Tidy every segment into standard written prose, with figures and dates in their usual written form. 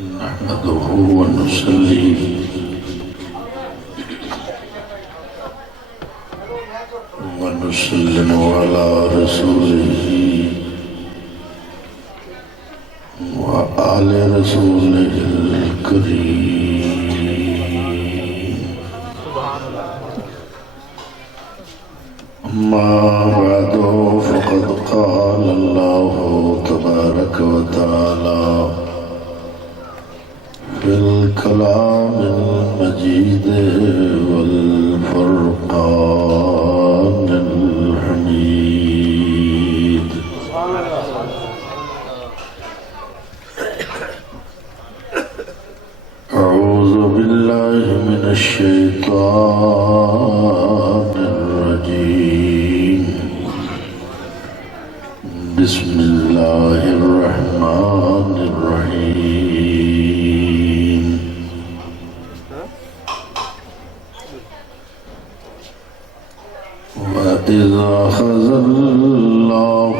نحمده ونصلي ونسلم على رسوله وآل رسوله الكريم. أما بعد فقد قال الله تبارك وتعالى في الكلام المجيد والفرقان الحميد. أعوذ بالله من الشيطان الرجيم. بسم الله الرحمن الرحيم. وَإِذْ أَخَذَ اللَّهُ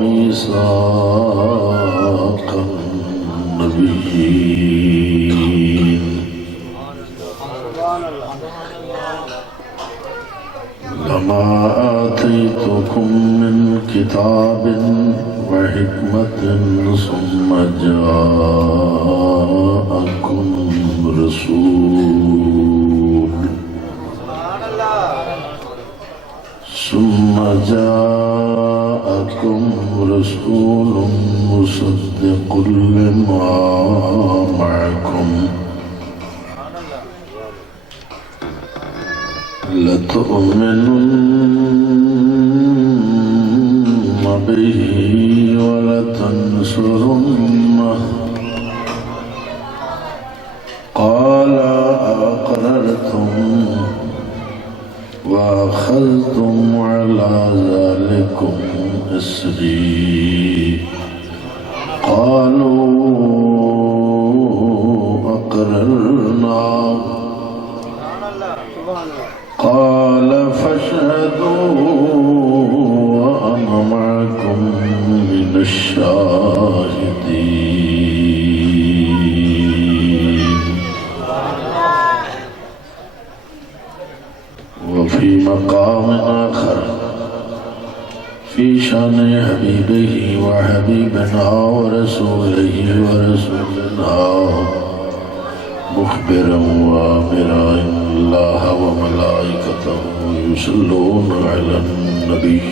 مِيثَاقَ النَّبِيِّينَ لَمَا آتَيْتُكُم مِّن كِتَابٍ وَحِكْمَةٍ ثُمَّ جَاءَكُمْ رسول مصدق لما معكم لتؤمنن به ولتنصرنه قال أقررتم وأخذتم على ذلكم إصري قالوا أقررنا قال فاشهدوا وأنا معكم من الشاهدين. وفي مقام آخر في شان حبيبه وحبيبنا ورسوله ورسولنا مخبرا وآمرا إن الله وملائكته يصلون على النبي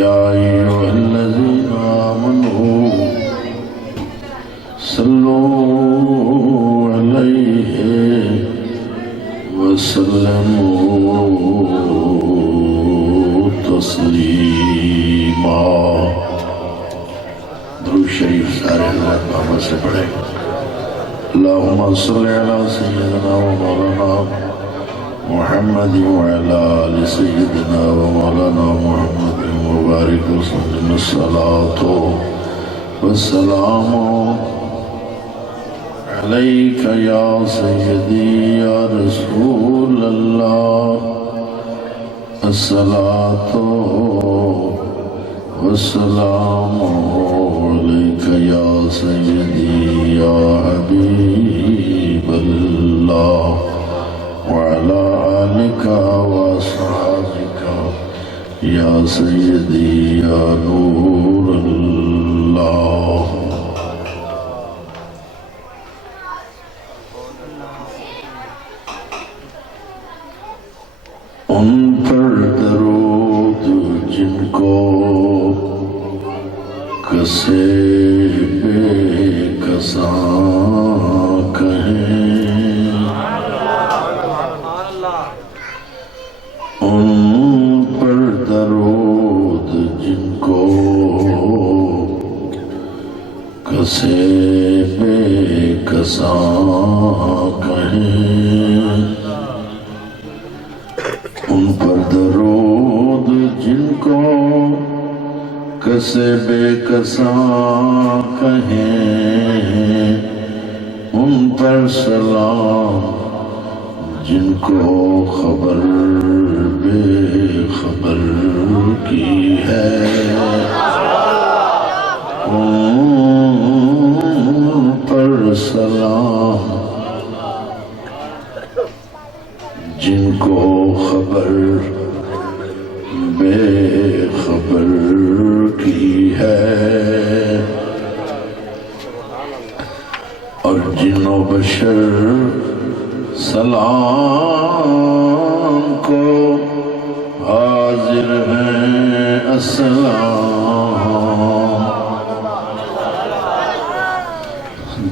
يا أيها الذين آمنوا صلوا عليه وسلموا تسلیما. درود شریف سارے حضرات محمد سے پڑھیں. اللہم صل علی سیدنا و مولانا محمد وعلی آل سیدنا و مولانا محمد مبارک وسلم. الصلاة والسلام علیک یا سیدی یا رسول اللہ. الصلاة والسلام عليك يا سيدي يا حبيب الله وعلى آلك وأصحابك يا سيدي يا نور الله. ان پر درود جن کو کسے بے کساں کہیں ان پر درود جن کو کسے بے کساں کہیں ان پر درود جن کو کسے بے کساں کہیں ان پر سلام جن کو خبر بے خبر کی ہے ان بشر سلام کو حاضر ہیں السلام،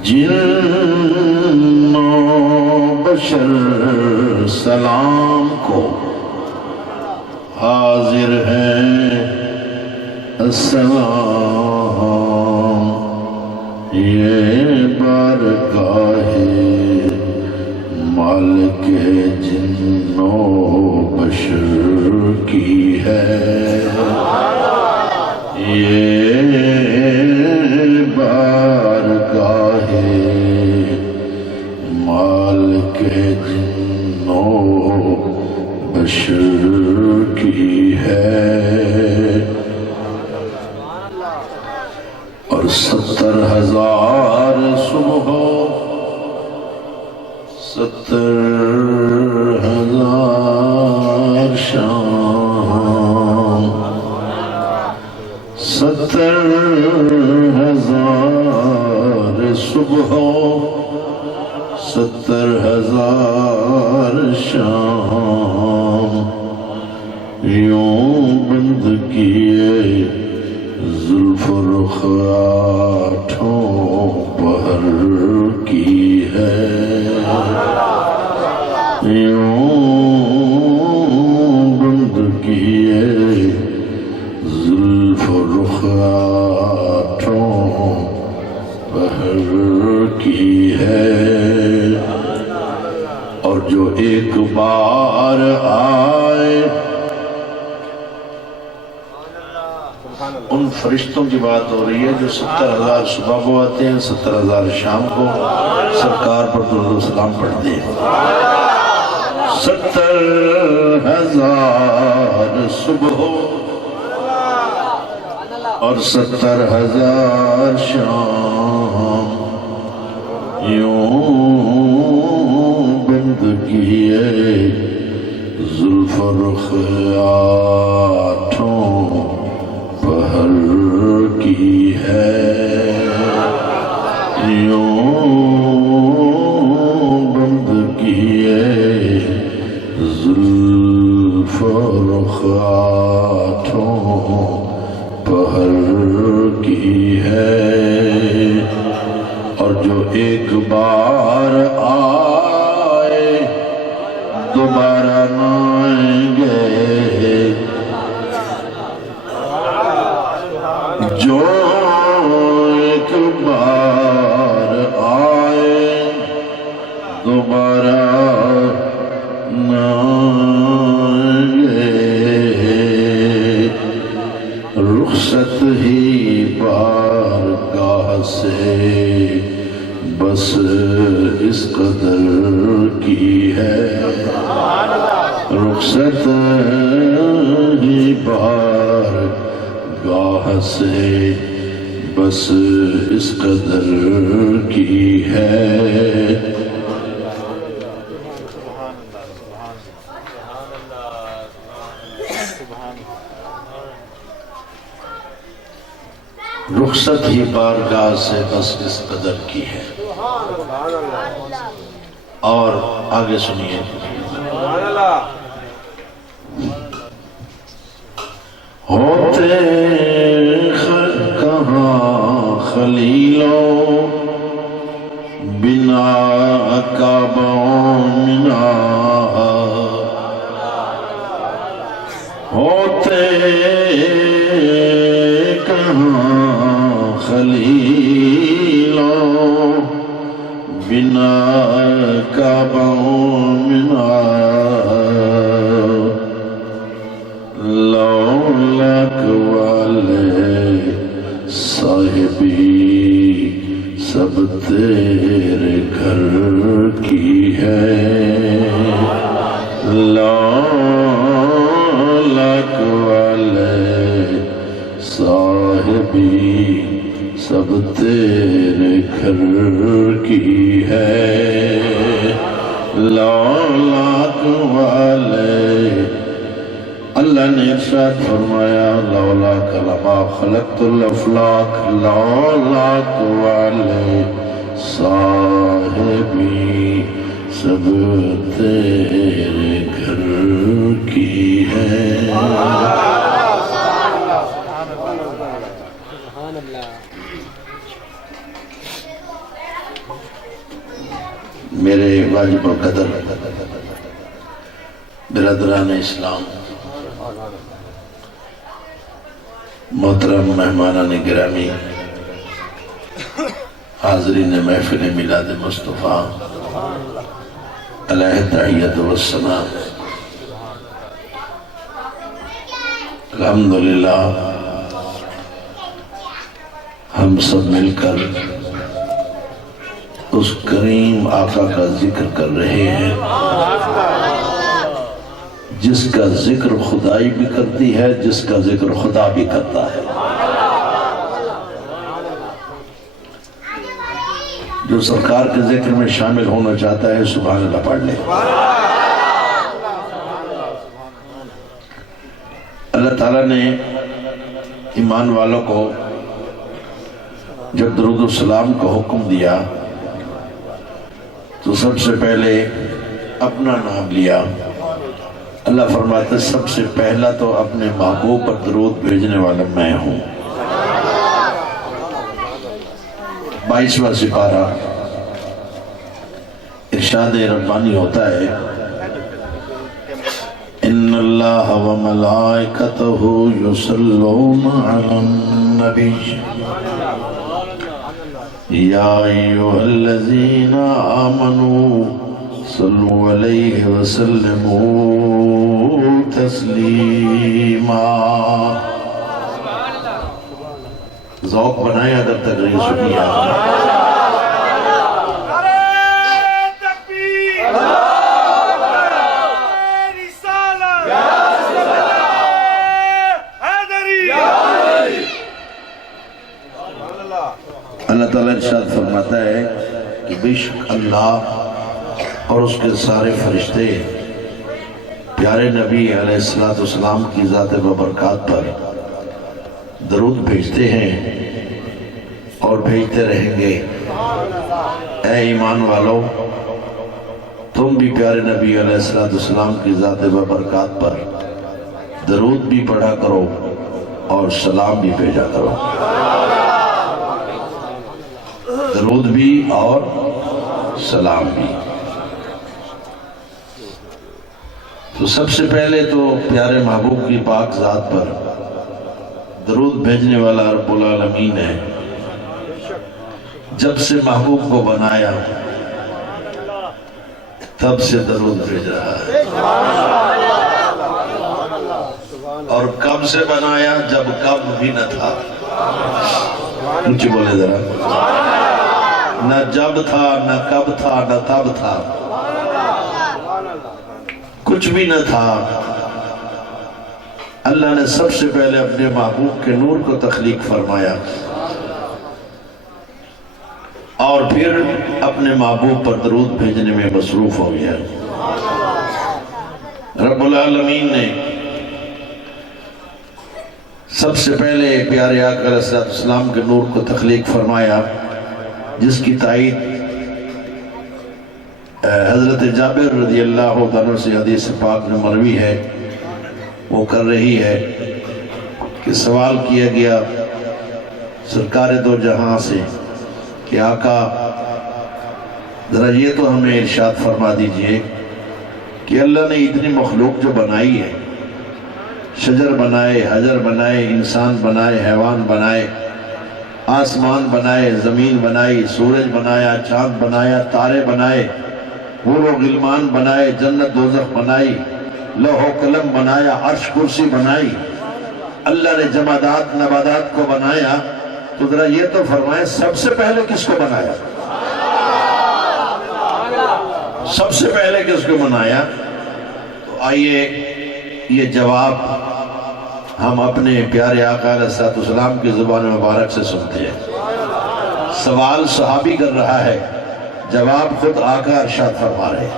جن و بشر سلام کو حاضر ہیں السلام، یہ بارگاہ مالک جن و بشر کی ہے، یہ بارگاہ مالک جن و بشر کی ہے، اور 70,000 صبح 70,000 شام، 70,000 صبح 70,000 شام، یوں بند کیے زلف رخ آٹھوں پہر کی ہے، یوں بند کیے زلف رخ آٹھوں پہر کی ہے، اور جو ایک بار آئے، ان فرشتوں کی بات ہو رہی ہے جو 70,000 صبح کو آتے ہیں، 70,000 شام کو سرکار پر درود و سلام پڑھتے ہیں، 70,000 صبح اور 70,000 شام، یوں بند کیے زلف رخ آٹھوں پہر کی ہے، یوں بند کیے زلف رخ آٹھوں پہر کی ہے، اور جو ایک بار آئے دوبارہ نہ آئیں گے، جو ایک بار آئے دوبارہ نہ آئیں گے، رخصت ہی بارگاہ سے بس اس قدر کی ہے، رخصت ہی بارگاہ سے بس اس قدر کی ہے، رخصت ہی بارگاہ سے بس اس قدر کی ہے، اور آگے سنیے، ہوتے کہاں خلیلوں بنا کعبوں منا، ہوتے کہاں خلیلوں بنا کعبوں منا، لولاک والے صاحبی سب تیرے گھر کی ہے، لولاک والے صاحبی سب تیرے گھر کی ہے، لولاک والے، اللہ نے ارشاد فرمایا لولاک لما خلقت الافلاک، لولاک والے صاحبی سب تیرے گھر کی ہے۔ میرے واجب القدر برادران اسلام، محترم مہمانان گرامی، حاضرین محفل میلاد مصطفیٰ علیہ تحیت والثناء، الحمدللہ ہم سب مل کر اس کریم آقا کا ذکر کر رہے ہیں جس کا ذکر خدائی بھی کرتی ہے، جس کا ذکر خدا بھی کرتا ہے۔ جو سرکار کے ذکر میں شامل ہونا چاہتا ہے سبحان اللہ پڑھ لے۔ اللہ تعالیٰ نے ایمان والوں کو جب درود و سلام کا حکم دیا تو سب سے پہلے اپنا نام لیا۔ اللہ فرماتا ہے سب سے پہلا تو اپنے محبوب پر درود بھیجنے والا میں ہوں۔ 22واں سپارہ ارشاد ربانی ہوتا ہے ان اللہ و ملائکتہ یصلون علی النبی یا ایھا الذین آمنوا صلوا علیہ وسلموا تسلیما۔ ذوق بنائیں اگر تقریر سنی ہے۔ اللہ تعالیٰ ارشاد فرماتا ہے کہ بے شک اللہ اور اس کے سارے فرشتے پیارے نبی علیہ السلام کی ذات ببرکات پر درود بھیجتے ہیں اور بھیجتے رہیں گے۔ اے ایمان والو، تم بھی پیارے نبی علیہ السلام کی ذات ببرکات پر درود بھی پڑھا کرو اور سلام بھی بھیجا کرو۔ درود بھی اور سلام بھی۔ تو سب سے پہلے تو پیارے محبوب کی پاک ذات پر درود بھیجنے والا رب العالمین ہے۔ جب سے محبوب کو بنایا تب سے درود بھیج رہا ہے، اور کب سے بنایا؟ جب کب بھی نہ تھا۔ کچھ بولے ذرا، نہ جب تھا نہ کب تھا نہ تب تھا، کچھ بھی نہ تھا۔ اللہ نے سب سے پہلے اپنے محبوب کے نور کو تخلیق فرمایا اور پھر اپنے محبوب پر درود بھیجنے میں مصروف ہو گیا۔ رب العالمین نے سب سے پہلے پیارے آقا علیہ السلام کے نور کو تخلیق فرمایا، جس کی تائید حضرت جابر رضی اللہ عنہ سے حدیث پاک میں مروی ہے۔ وہ کر رہی ہے کہ سوال کیا گیا سرکار دو جہاں سے کہ آقا ذرا یہ تو ہمیں ارشاد فرما دیجئے کہ اللہ نے اتنی مخلوق جو بنائی ہے، شجر بنائے، حجر بنائے، انسان بنائے، حیوان بنائے، آسمان بنائے، زمین بنائی، سورج بنایا، چاند بنایا، تارے بنائے، حور و غلمان بنائے، جنت دوزخ بنائی، لوح و قلم بنایا، عرش کرسی بنائی، اللہ نے جمادات نبادات کو بنایا، تو ذرا یہ تو فرمائے سب سے پہلے کس کو بنایا؟ سب سے پہلے کس کو بنایا؟ تو آئیے یہ جواب ہم اپنے پیارے آقا علیہ السلام کی زبان مبارک سے سنتے ہیں۔ سوال صحابی کر رہا ہے، جواب خود آقا ارشاد فرما رہے ہیں۔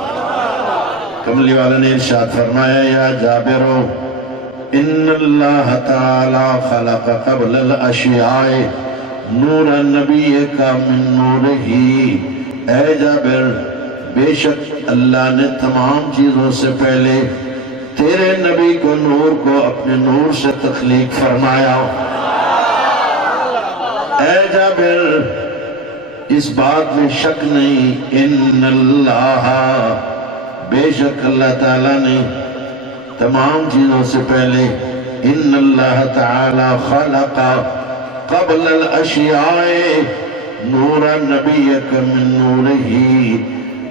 کملی والا نے ارشاد فرمایا، یا جابرو ان اللہ تعالی خلق قبل الاشیاء نور نبی کا من نورہی، اے جابر بے شک اللہ نے تمام چیزوں سے پہلے تیرے نبی کو نور کو اپنے نور سے تخلیق فرمایا۔ اے جابر اس بات میں شک نہیں، ان اللہ بے شک اللہ تعالیٰ نے تمام چیزوں سے پہلے ان اللہ تعالی خلق قبل الاشیاء نور نبیک من نورہی،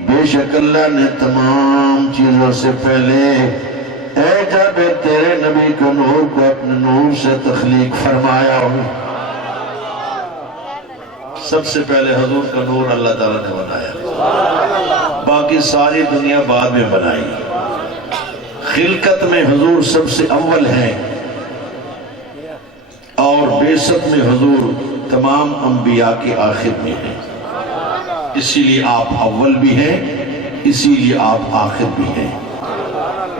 بے شک اللہ نے تمام چیزوں سے پہلے اے جابر تیرے نبی کو نور کو اپنے نور سے تخلیق فرمایا ہوں۔ سب سے پہلے حضور کا نور اللہ تعالیٰ نے بنایا، باقی ساری دنیا بعد میں بنائی۔ خلقت میں حضور سب سے اول ہے اور بعثت میں حضور تمام انبیاء کے آخر میں ہیں، اسی لیے آپ اول بھی ہیں، اسی لیے آپ آخر بھی ہیں۔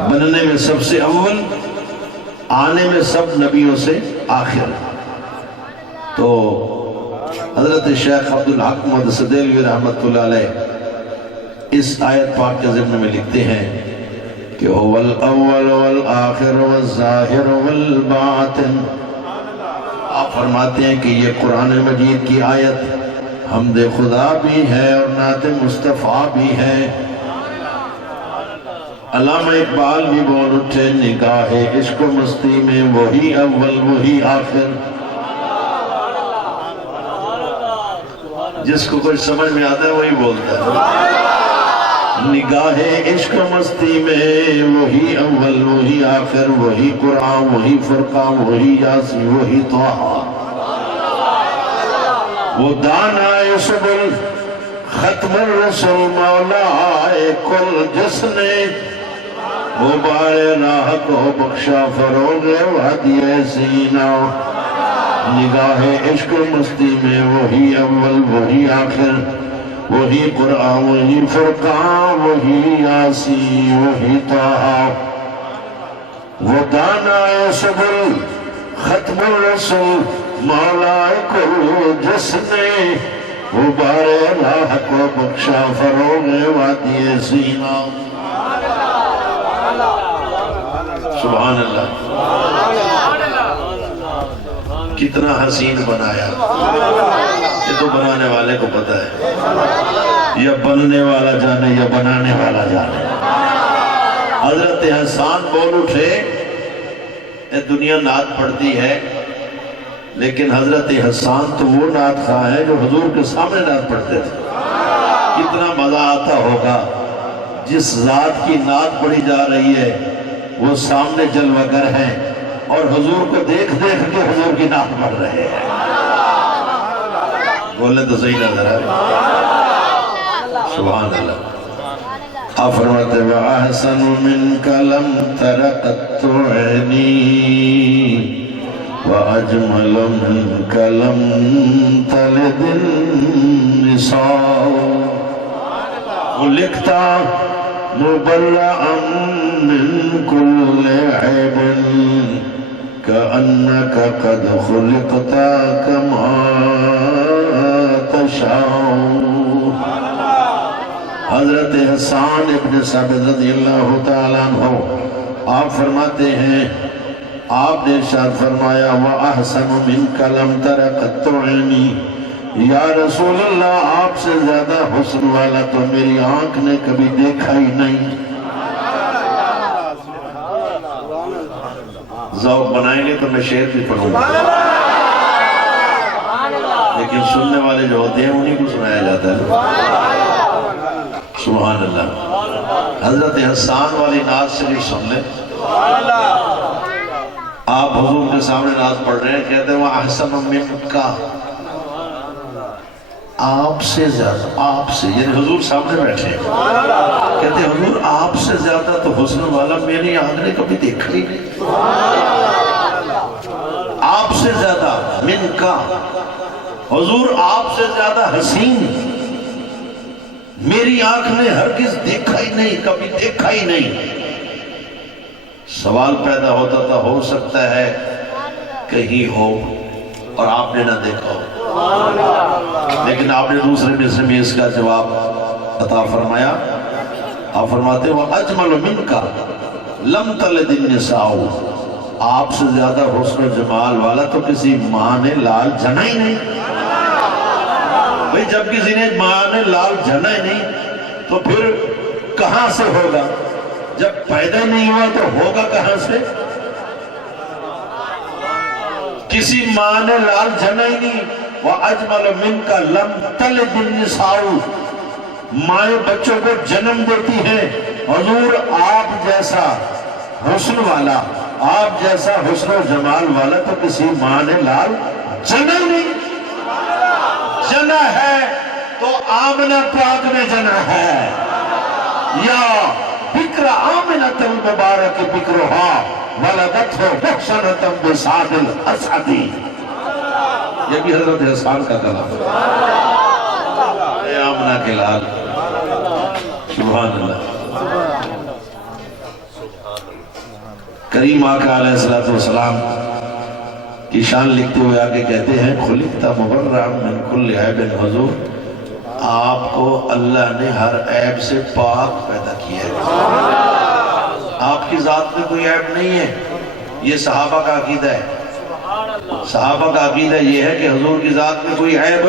بننے میں سب سے اول، آنے میں سب نبیوں سے آخر۔ تو حضرت شیخ عبدالحق محدث دہلوی رحمت اللہ علیہ اس آیت پاک کے ضمن میں لکھتے ہیں کہ هو الاول والآخر والظاہر والباطن۔ آپ فرماتے ہیں کہ یہ قرآن مجید کی آیت حمد خدا بھی ہے اور نعت مصطفیٰ بھی ہے۔ علامہ اقبال بھی بول اٹھے، نگاہ عشق و مستی میں وہی اول وہی آخر۔ جس کو کوئی سمجھ میں آتا ہے وہی بولتا ہے۔ نگاہ عشق و مستی میں وہی اول وہی آخر، وہی قرآن وہی فرقان وہی یاسین وہی طٰہٰ۔ وہ دانائے سبل ختم الرسل مولا کل، جس نے وہ بارے راہ کو بخشا فروغ وحدی سینہ۔ نگاہ عشق و مستی میں وہی اول وہی آخر، وہی قرآن وہی فرقان وہی یاسین وہی طٰہٰ۔ وہ دانائے سبل ختم الرسل مولا کل، جس نے وہ بارے راہ کو بخشا فروغ وادی سینا۔ سبحان اللہ، کتنا حسین بنایا۔ یہ تو بنانے والے کو پتہ ہے، یا بننے والا جانے یا بنانے والا جانے۔ حضرت حسان بول اٹھے، اے دنیا نعت پڑھتی ہے لیکن حضرت حسان تو وہ نعت خواہ ہے جو حضور کے سامنے نعت پڑھتے تھے۔ کتنا مزہ آتا ہوگا جس ذات کی نعت پڑھی جا رہی ہے وہ سامنے جلوہ گر ہیں اور حضور کو دیکھ دیکھ کے حضور کی نعت پڑھ رہے ہیں۔ بولے تو صحیح نظر ہے۔ سبحان اللہ۔ آپ فرماتے ہیں وَأَحْسَنُ مِنْكَ لَمْ تَرَ قَطُّ عَيْنِي وَأَجْمَلُ مِنْكَ لَمْ تَلِدِ النِّسَاءُ۔ وہ لکھتا مُبَرَّأً مِّن كُلِّ عَيْبٍ كَأَنَّكَ قَدْ خُلِقْتَ كَمَا تَشَاءُ۔ حضرت حسان ابن ثابت رضی اللہ تعالیٰ عنہ آپ فرماتے ہیں، آپ نے ارشاد فرمایا وَأَحْسَنُ مِنْكَ لَمْ تَرَ قَطُّ عَيْنِي، یا رسول اللہ آپ سے زیادہ حسن والا تو میری آنکھ نے کبھی دیکھا ہی نہیں۔ ذوق بنائیں گے تو میں شعر بھی پڑھوں گا، لیکن سننے والے جو ہوتے ہیں انہیں کو سنایا جاتا ہے۔ سبحان اللہ۔ حضرت حسان والی نعت سے بھی سن لیں۔ آپ حضور کے سامنے نعت پڑھ رہے ہیں، کہتے ہیں وَأَحْسَنُ مِنْكَ، آپ سے زیادہ، آپ سے یعنی حضور سامنے بیٹھے ہیں، کہتے ہیں حضور آپ سے زیادہ تو حسن والا میری آنکھ نے کبھی دیکھا ہی نہیں۔ آپ سے زیادہ منک، حضور آپ سے زیادہ حسین میری آنکھ نے ہرگز دیکھا ہی نہیں، کبھی دیکھا ہی نہیں۔ سوال پیدا ہوتا تھا، ہو سکتا ہے کہیں ہو، اور آپ نے نہ دیکھا ہو، لیکن آپ نے دوسرے مصر میں اس کا جواب عطا فرمایا۔ آپ فرماتے ہو اجمل منکا لم تلد النساء، آپ سے زیادہ حسن و جمال والا تو کسی ماں نے لال جنا ہی نہیں۔ بھئی جب کسی نے ماں نے لال جنا ہی نہیں تو پھر کہاں سے ہوگا؟ جب پیدا نہیں ہوا تو ہوگا کہاں سے؟ کسی ماں نے لال جنا ہی نہیں۔ وَأَجْمَلُ مِنْكَ لَمْ تَلِدِ النِّسَاءُ، مائیں بچوں کو جنم دیتی ہیں، حضور آپ جیسا حسن والا، آپ جیسا حسن و جمال والا تو کسی ماں نے لال جنا نہیں۔ جنا ہے تو آمنہ پاک نے جنا ہے، یا بکر آمنۃ المبارک بکرہا ولدتہ محسنۃ بسعد الاسعدی، یہ بھی حضرت حسان کا کلام ہے۔ اے آمنہ کے لال، سبحان اللہ۔ کریم آقا علیہ السلام کی شان لکھتے ہوئے آگے کہتے ہیں خلقت مبرأ من کل عیب، حضور آپ کو اللہ نے ہر عیب سے پاک پیدا کیا ہے، آپ کی ذات میں کوئی عیب نہیں ہے۔ یہ صحابہ کا عقیدہ ہے، صحابہ کا عقیدہ یہ ہے کہ حضور کی ذات میں کوئی عیب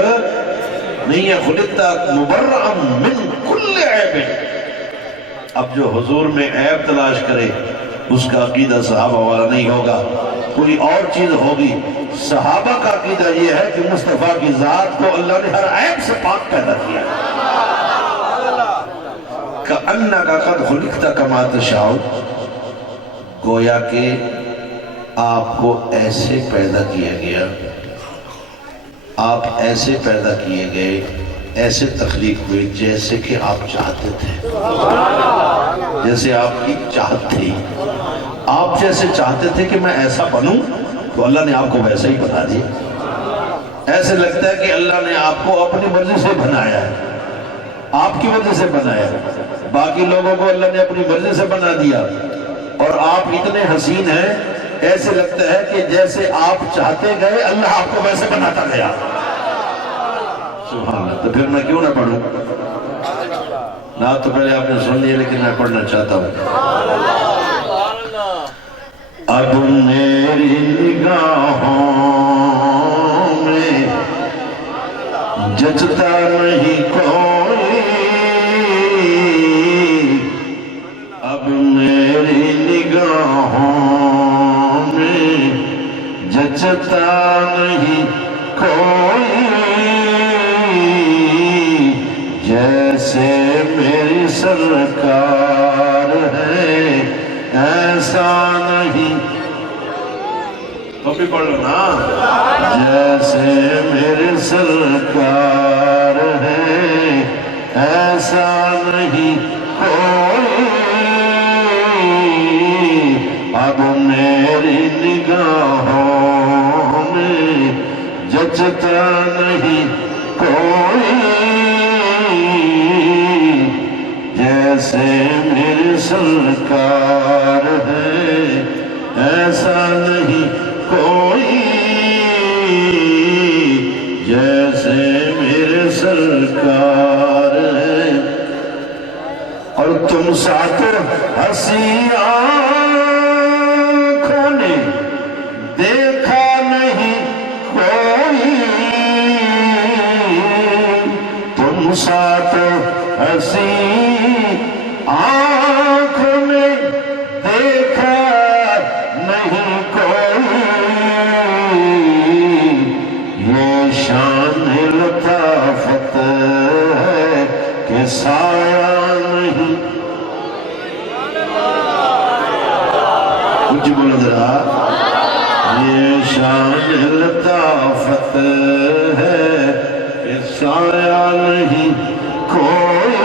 نہیں ہے۔ خلقت مبرأ من کل عیب، اب جو حضور میں عیب تلاش کرے اس کا عقیدہ صحابہ والا نہیں ہوگا، کوئی اور چیز ہوگی۔ صحابہ کا عقیدہ یہ ہے کہ مصطفیٰ کی ذات کو اللہ نے ہر عیب سے پاک پیدا کیا ہے۔ کأنک قد خلقت کما تشاء، گویا کہ آپ کو ایسے پیدا کیا گیا، آپ ایسے پیدا کیے گئے، ایسے تخلیق ہوئے جیسے کہ آپ چاہتے تھے، جیسے آپ کی چاہت تھی۔ آپ جیسے چاہتے تھے کہ میں ایسا بنوں تو اللہ نے آپ کو ویسا ہی بنا دیا۔ ایسے لگتا ہے کہ اللہ نے آپ کو اپنی مرضی سے بنایا ہے، آپ کی وجہ سے بنایا ہے۔ باقی لوگوں کو اللہ نے اپنی مرضی سے بنا دیا اور آپ اتنے حسین ہیں، ایسے لگتا ہے کہ جیسے آپ چاہتے گئے اللہ آپ کو ویسے بناتا گیا۔ سبحان اللہ۔ تو پھر میں کیوں نہ پڑھوں؟ نہ تو پہلے آپ نے سن لیا لیکن میں پڑھنا چاہتا ہوں۔ اب میری نگاہوں میں جچتا نہیں کوئی، اب میری نگاہوں میں جچتا نہیں کوئی، جیسے میری سرکار ہے ایسا نہیں۔ تو بھی پڑھ لو نا، جیسے میری سرکار ہے ایسا نہیں کوئی، اب میری نگاہوں میں جچتا نہیں کوئی، جیسے میری سرکار ہے ایسا نہیں کوئی، جیسے میرے سرکار ہے۔ اور تم ساتھ ہنسی آنکھوں نے دیکھا نہیں کوئی، تم ساتھ ہنسی آنکھوں نے دیکھا نہیں کوئی، یہ شان لطافت ہے کہ سایہ نہیں۔ کچھ بولو ذرا، یہ شان لطافت ہے کہ سایہ نہیں کوئی،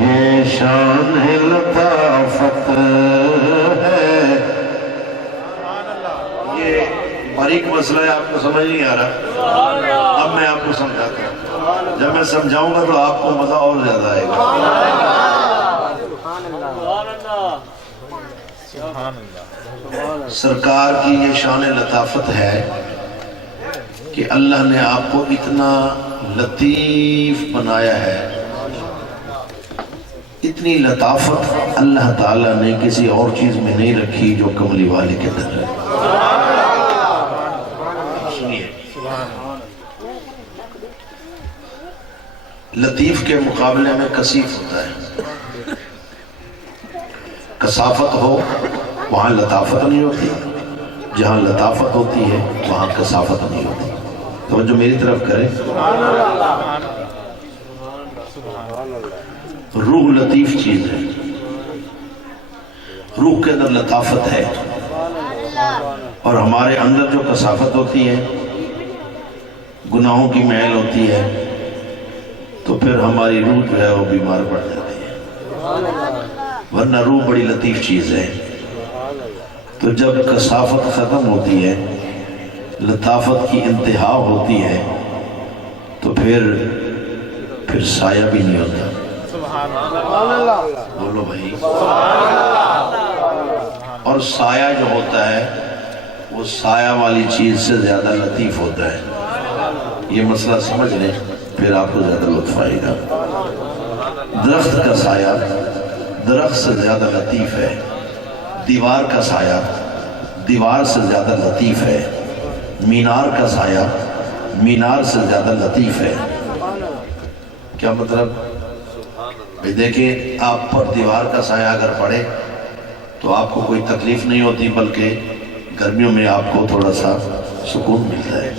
یہ شان لطافت ہے۔ یہ باریک مسئلہ ہے، آپ کو سمجھ نہیں آ رہا، اب میں آپ کو سمجھاتا ہوں، جب میں سمجھاؤں گا تو آپ کو مزہ اور زیادہ آئے گا۔ سبحان اللہ۔ سرکار کی یہ شان لطافت ہے کہ اللہ نے آپ کو اتنا لطیف بنایا ہے. اتنی لطافت اللہ تعالیٰ نے کسی اور چیز میں نہیں رکھی جو کملی والے کے اندر ہے. سنیے، لطیف کے مقابلے میں کثیف ہوتا ہے. کثافت ہو وہاں لطافت نہیں ہوتی، جہاں لطافت ہوتی ہے وہاں کثافت نہیں ہوتی. توجہ میری طرف کریں. روح لطیف چیز ہے، روح کے اندر لطافت ہے، اور ہمارے اندر جو کثافت ہوتی ہے، گناہوں کی میل ہوتی ہے، تو پھر ہماری روح جو ہے وہ بیمار پڑ جاتی ہے. ورنہ روح بڑی لطیف چیز ہے. تو جب کثافت ختم ہوتی ہے، لطافت کی انتہا ہوتی ہے، تو پھر سایہ بھی نہیں ہوتا. بولو بھائی. اور سایہ جو ہوتا ہے وہ سایہ والی چیز سے زیادہ لطیف ہوتا ہے. یہ مسئلہ سمجھ لیں پھر آپ کو زیادہ لطف آئے گا. درخت کا سایہ درخت سے زیادہ لطیف ہے. دیوار کا سایہ دیوار سے زیادہ لطیف ہے. مینار کا سایہ مینار سے زیادہ لطیف ہے. کیا مطلب؟ دیکھیں، آپ پر دیوار کا سایہ اگر پڑے تو آپ کو کوئی تکلیف نہیں ہوتی، بلکہ گرمیوں میں آپ کو تھوڑا سا سکون ملتا ہے.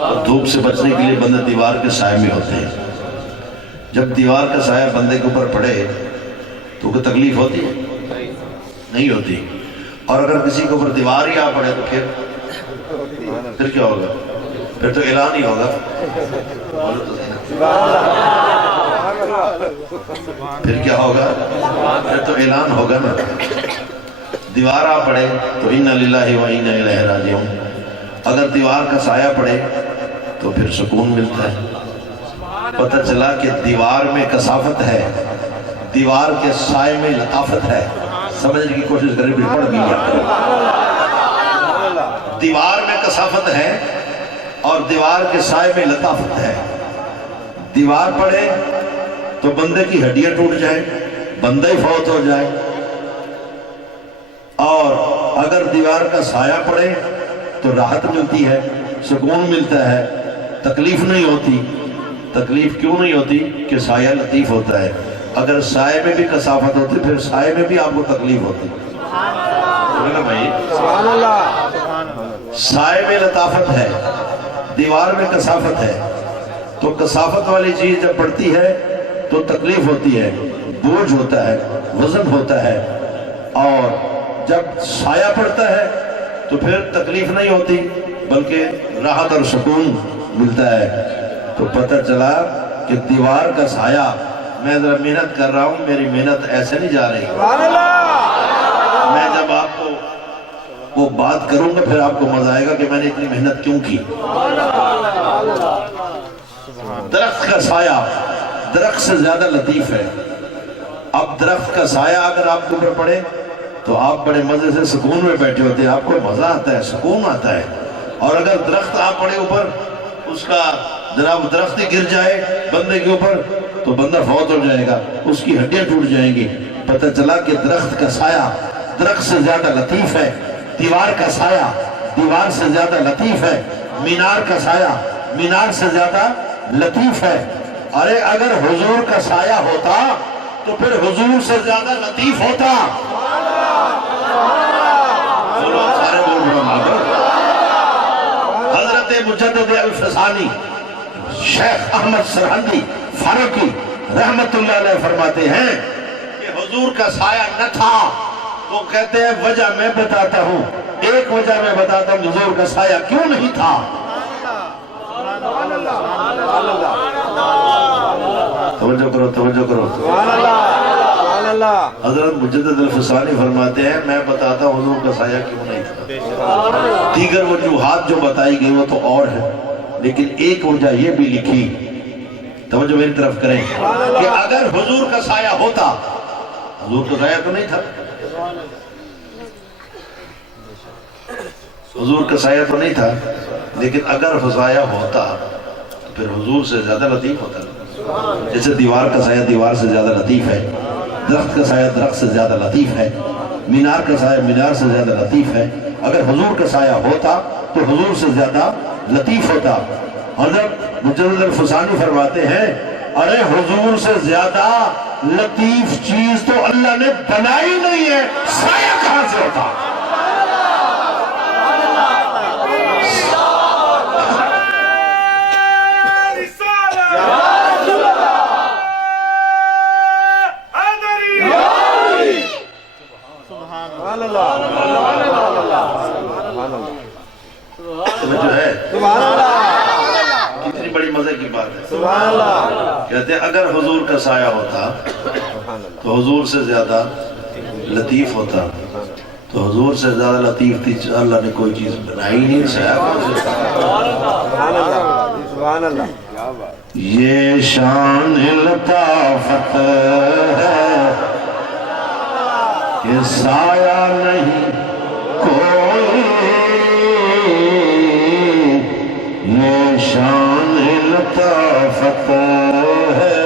اور دھوپ سے بچنے کے لیے بندے دیوار کے سائے میں ہوتے ہیں. جب دیوار کا سایہ بندے کے اوپر پڑے تو کوئی تکلیف ہوتی ہے؟ نہیں ہوتی. اور اگر کسی کے اوپر دیوار ہی آ پڑے تو پھر کیا ہوگا؟ پھر تو اعلان ہی ہوگا. پھر کیا ہوگا؟ پھر تو اعلان ہوگا نا. دیوار آ پڑے تو اِنَّا لِلَّهِ وَإِنَّا إِلَيْهِ رَاجِعُونَ. اگر دیوار کا سایہ پڑے تو پھر سکون ملتا ہے. پتہ چلا کہ دیوار میں کثافت ہے، دیوار کے سائے میں لطافت ہے. سمجھنے کی کوشش کریں، بھی پڑھ بھی دیوار میں کثافت ہے اور دیوار کے سائے میں لطافت ہے. دیوار پڑے تو بندے کی ہڈیاں ٹوٹ جائیں، بندہ ہی فوت ہو جائے. اور اگر دیوار کا سایہ پڑے تو راحت ملتی ہے، سکون ملتا ہے، تکلیف نہیں ہوتی. تکلیف کیوں نہیں ہوتی؟ کہ سایہ لطیف ہوتا ہے. اگر سائے میں بھی کثافت ہوتی پھر سائے میں بھی آپ کو تکلیف ہوتی. سائے میں لطافت ہے، دیوار میں کثافت ہے. تو کثافت والی چیز جب پڑتی ہے تو تکلیف ہوتی ہے، بوجھ ہوتا ہے، وزن ہوتا ہے. اور جب سایہ پڑتا ہے تو پھر تکلیف نہیں ہوتی بلکہ راحت اور سکون ملتا ہے. تو پتہ چلا کہ دیوار کا سایہ، میں ذرا محنت کر رہا ہوں، میری محنت ایسے نہیں جا رہی. میں جب آپ کو وہ بات کروں گا پھر آپ کو مزہ آئے گا کہ میں نے اتنی محنت کیوں کی. درخت کا سایہ درخت سے زیادہ لطیف ہے. اب درخت کا سایہ اگر آپ کے اوپر پڑے تو آپ بڑے مزے سے سکون میں بیٹھے ہوتے ہیں، آپ کو مزہ آتا ہے، سکون آتا ہے. اور اگر درخت آپ پڑے اوپر، اس کا جناب درخت ہی گر جائے بندے کے اوپر تو بندہ فوت ہو جائے گا، اس کی ہڈیاں ٹوٹ جائیں گی. پتہ چلا کہ درخت کا سایہ درخت سے زیادہ لطیف ہے. دیوار کا سایہ دیوار سے زیادہ لطیف ہے. مینار کا سایہ مینار سے زیادہ لطیف ہے. ارے اگر حضور کا سایہ ہوتا تو پھر حضور سے زیادہ لطیف ہوتا. حضرت مجدد الفسانی شیخ احمد سرہندی فاروقی رحمت اللہ علیہ فرماتے ہیں کہ حضور کا سایہ نہ تھا. تو کہتے ہیں وجہ میں بتاتا ہوں، ایک وجہ میں بتاتا ہوں حضور کا سایہ کیوں نہیں تھا. توجہ کرو توجہ کرو. حضرت مجدد الفسانی فرماتے ہیں میں بتاتا ہوں حضور کا سایہ کیوں نہیں تھا. دیگر وجوہات جو بتائی گئی وہ تو اور ہے، لیکن ایک وجہ یہ بھی لکھی، توجہ میری طرف کریں، کہ اگر حضور کا سایہ ہوتا، حضور کا سایہ تو نہیں تھا، حضور کا سایہ تو نہیں تھا، لیکن اگر سایہ ہوتا تو پھر حضور سے زیادہ لطیف ہوتا. جیسے دیوار کا سایہ دیوار سے زیادہ لطیف ہے، درخت کا سایہ درخت سے زیادہ لطیف ہے، مینار کا سایہ مینار سے زیادہ لطیف ہے. اگر حضور کا سایہ ہوتا تو حضور سے زیادہ لطیف ہوتا. حضرت مجدد الفسانی فرماتے ہیں ارے حضور سے زیادہ لطیف چیز تو اللہ نے بنائی نہیں ہے، سایہ کہاں سے ہوتا؟ جو ہے کتنی بڑی مزے کی بات ہے. کہتے ہیں اگر حضور کا سایہ ہوتا تو حضور سے زیادہ لطیف ہوتا. تو حضور سے زیادہ لطیف تھی اللہ نے کوئی چیز بنائی نہیں. سایہ یہ شان لطافت ہے کہ سایہ نہیں کوئی، یہ شان لطافت ہے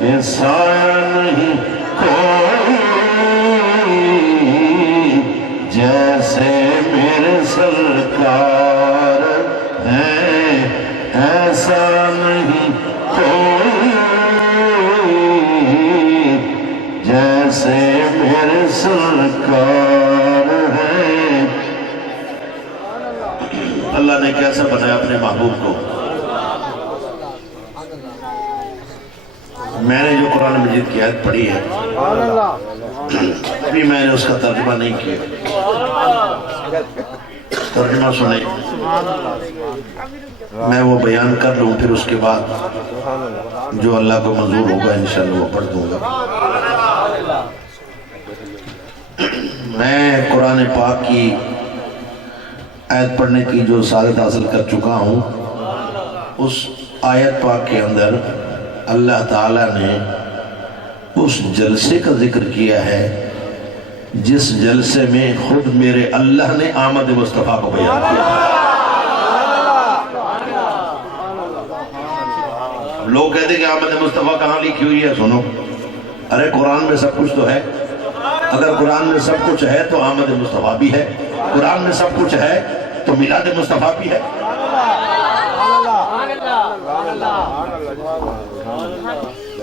کہ سایہ نہیں کوئی، جیسے میرے سرکار ہیں ایسا نہیں کوئی، جیسے میرے سرکار ہیں. اللہ نے کیسے بتایا اپنے محبوب کو؟ میں نے جو قرآن مجید کی آیت پڑھی ہے ابھی میں نے اس کا ترجمہ نہیں کیا. ترجمہ سنے میں وہ بیان کر لوں، پھر اس کے بعد جو اللہ کو منظور ہوگا انشاءاللہ وہ پڑھ دوں گا. میں قرآن پاک کی آیت پڑھنے کی جو سعادت حاصل کر چکا ہوں، اس آیت پاک کے اندر اللہ تعالیٰ نے اس جلسے کا ذکر کیا ہے جس جلسے میں خود میرے اللہ نے آمد مصطفیٰ کو بیان کیا. لوگ کہتے ہیں کہ آمد مصطفیٰ کہاں لکھی ہوئی ہے؟ سنو، ارے قرآن میں سب کچھ تو ہے. اگر قرآن میں سب کچھ ہے تو آمد مصطفیٰ بھی ہے، قرآن میں سب کچھ ہے تو میلاد مصطفیٰ بھی ہے.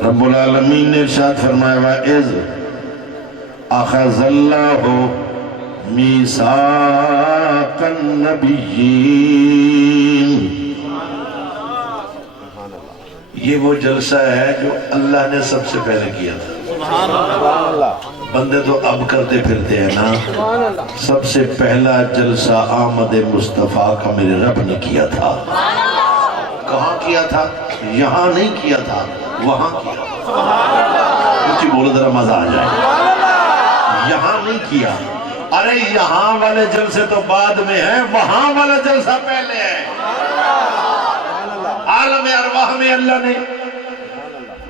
رب العالمین نے ارشاد فرمایا وَإِذْ أَخَذَ اللَّهُ مِيثَاقَ النَّبِيِّينَ. یہ وہ جلسہ ہے جو اللہ نے سب سے پہلے کیا تھا. بندے تو اب کرتے پھرتے ہیں نا. سب سے پہلا جلسہ آمد مصطفیٰ کا میرے رب نے کیا تھا. کہاں کیا تھا؟ یہاں نہیں کیا تھا، وہاں کیا تھا. کچھ بولو ذرا مزہ آ جائے. یہاں نہیں کیا. ارے یہاں والے جلسے تو بعد میں ہیں، وہاں والا جلسہ پہلے ہے. عالم ارواح میں اللہ نے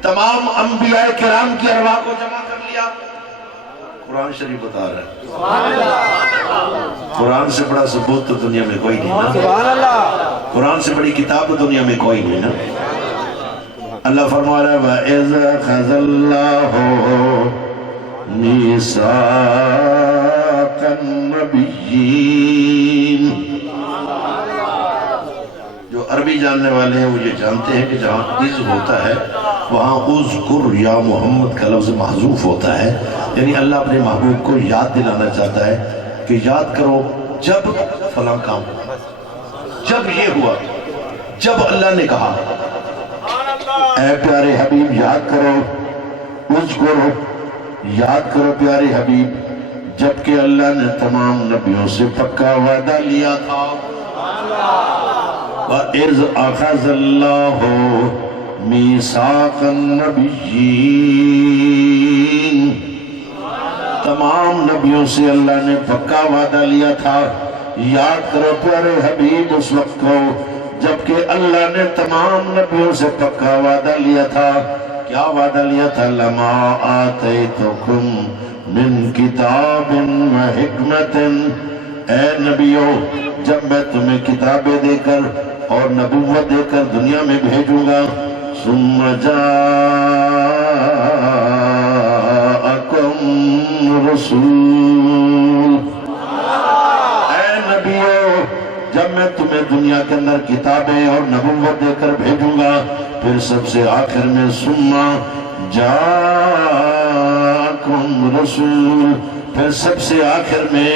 تمام انبیاء کرام کی ارواح کو جمع کر لیا. قرآن شریف بتا رہا ہے. قرآن سے بڑا ثبوت تو دنیا میں کوئی نہیں نا. قرآن سے بڑی کتاب تو دنیا میں کوئی نہیں نا. اللہ فرما رہا ہے وَإِذْ أَخَذَ اللَّهُ مِيثَاقَ النَّبِيِّينَ. جو عربی جاننے والے ہیں وہ یہ جانتے ہیں کہ جہاں اذ ہوتا ہے وہاں اذکر یا محمد کا لفظ محذوف ہوتا ہے. یعنی اللہ اپنے محبوب کو یاد دلانا چاہتا ہے کہ یاد کرو جب فلاں کام ہوا، جب یہ ہوا، جب اللہ نے کہا اے پیارے حبیب یاد کرو، اذکر یاد کرو پیارے حبیب جبکہ اللہ نے تمام نبیوں سے پکا وعدہ لیا تھا. وَإِذْ أَخَذَ اللَّهُ مِيثَاقَ النَّبِيِّينَ. تمام نبیوں سے اللہ نے پکا وعدہ لیا تھا. یاد کرو پیارے حبیب اس وقت کو جبکہ اللہ نے تمام نبیوں سے پکا وعدہ لیا تھا. کیا وعدہ لیا تھا؟ لَمَا آتَيْتُكُمْ مِنْ كِتَابٍ وَحِکْمَةٍ. اے نبیوں جب میں تمہیں کتابیں دے کر اور نبوت دے کر دنیا میں بھیجوں گا ثم جاءکم رسول، اے نبیو جب میں تمہیں دنیا کے اندر کتابیں اور نبوت دے کر بھیجوں گا پھر سب سے آخر میں ثم جاءکم رسول، پھر سب سے آخر میں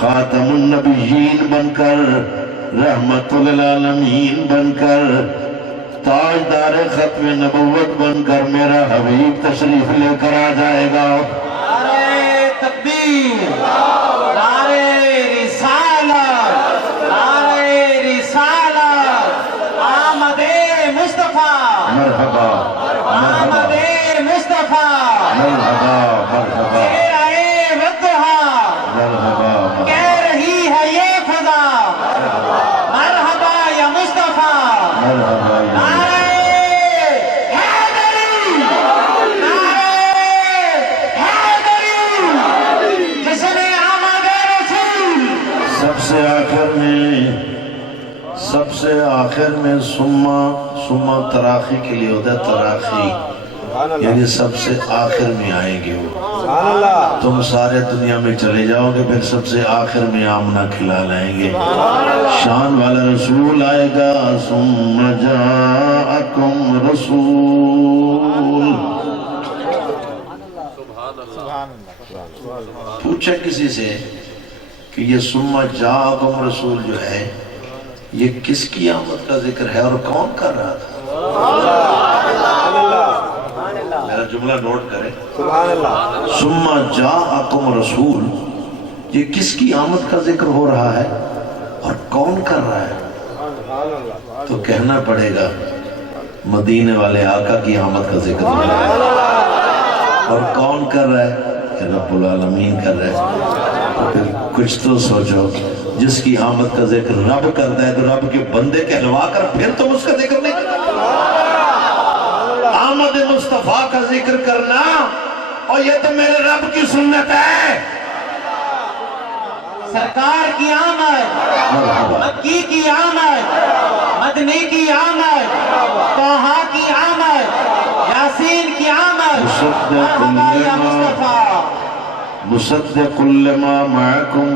خاتم النبیین بن کر رحمت للعالمین بن کر تاجدار ختم نبوت بن کر میرا حبیب تشریف لے کر آ جائے گا۔ نعرہ تکبیر، نعرہ رسالت، نعرہ رسالت، آمد مصطفیٰ، مرحبا آمد مصطفیٰ، مرحبا مرحبا چہرہ وضحا، مرحبا کہہ رہی ہے یہ فضا، مرحبا یا مصطفیٰ، مرحبا نعرہ حیدری، نعرہ حیدری، جس نے آمد رسول، سب سے آخر میں ثم تراخی کے لیے ہوتا ہے، تراخی یعنی سب سے آخر میں آئیں گے وہ، تم سارے دنیا میں چلے جاؤ گے پھر سب سے آخر میں آمنہ کھلا لائیں گے، شان والا رسول آئے گا ثم جاءکم رسول۔ پوچھیں کسی سے کہ یہ ثم جاءکم رسول جو ہے یہ کس کی آمد کا ذکر ہے اور کون کر رہا تھا؟ میرا جملہ نوٹ کریں، ثم جاءکم رسول، یہ کس کی آمد کا ذکر ہو رہا ہے اور کون کر رہا ہے؟ تو کہنا پڑے گا مدینے والے آقا کی آمد کا ذکر ہو رہا ہے، اور کون کر رہا ہے؟ کہ رب العالمین کر رہا ہے۔ تو پھر کچھ تو سوچو، جس کی آمد کا ذکر رب کرتا ہے تو رب کے بندے کہلوا کر پھر تم اس کا ذکر نہیں کرتے۔ آمد مصطفیٰ کا ذکر کرنا اور یہ تو میرے رب کی سنت ہے۔ سرکار کی آمد، مکی کی آمد، مدنی کی آمد، طٰہٰ کی آمد، یاسین کی آمد، مرحبا یا مصطفیٰ، مصدق لما معکم،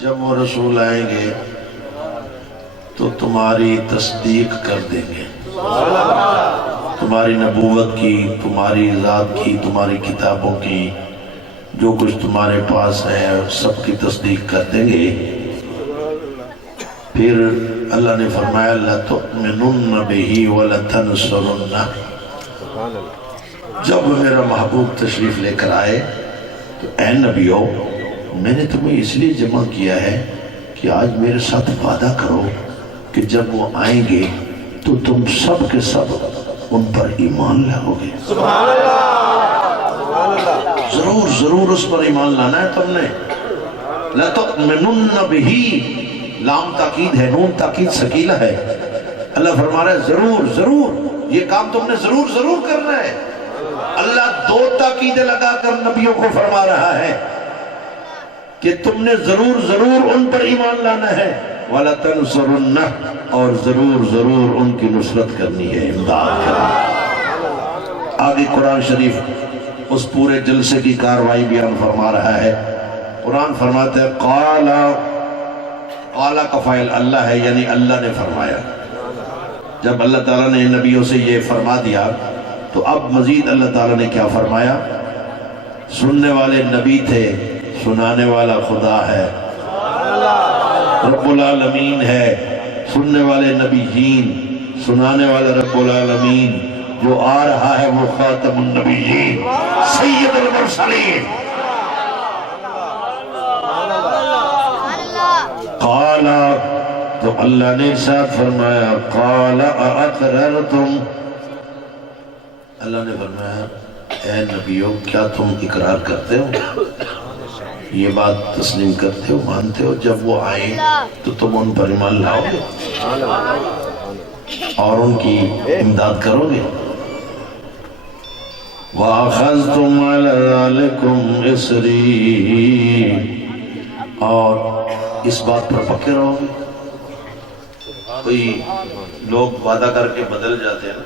جب وہ رسول آئیں گے تو تمہاری تصدیق کر دیں گے، تمہاری نبوت کی، تمہاری ذات کی، تمہاری کتابوں کی، جو کچھ تمہارے پاس ہے سب کی تصدیق کر دیں گے۔ پھر اللہ نے فرمایا لَتُؤْمِنُنَّ بِهِ وَلَتَنْصُرُنَّهُ، جب میرا محبوب تشریف لے کر آئے تو اے نبیو میں نے تمہیں اس لیے جمع کیا ہے کہ آج میرے ساتھ وعدہ کرو کہ جب وہ آئیں گے تو تم سب کے سب ان پر ایمان لاؤ گے۔ ضرور ضرور اس پر ایمان لانا ہے تم نے۔ لَتُؤْمِنُنَّ بِهِ، لام تاکید ہے، نون تاکید ثقیلہ ہے۔ اللہ فرما رہا ہے ضرور ضرور یہ کام تم نے ضرور ضرور کرنا ہے۔ اللہ دو تاکیدیں لگا کر نبیوں کو فرما رہا ہے کہ تم نے ضرور ضرور ان پر ایمان لانا ہے، وَلَتَنْصُرُنَّهُ، اور ضرور ضرور ان کی نصرت کرنی ہے، امداد کرنی ہے۔ آگے قرآن شریف اس پورے جلسے کی کاروائی بیان فرما رہا ہے۔ قرآن فرماتا ہے قَالَ کا فاعل اللہ ہے، یعنی اللہ نے فرمایا۔ جب اللہ تعالیٰ نے نبیوں سے یہ فرما دیا تو اب مزید اللہ تعالیٰ نے کیا فرمایا؟ سننے والے نبی تھے، سنانے والا خدا ہے، رب العالمین ہے۔ سننے والے نبیین، سنانے والا رب العالمین، جو آ رہا ہے وہ خاتم النبیین، سید المرسلین۔ قال، تو اللہ نے ارشاد فرمایا قال اقررتم، اللہ نے فرمایا اے نبیوں کیا تم اقرار کرتے ہو، یہ بات تسلیم کرتے ہو، مانتے ہو جب وہ آئیں تو تم ان پر ایمان لاؤ گے اور ان کی امداد کرو گے؟ وَأَخَذْتُمْ عَلَى ذَلِكُمْ إِصْرِي، اور اس بات پر پکے رہو گے؟ کوئی لوگ وعدہ کر کے بدل جاتے ہیں نا،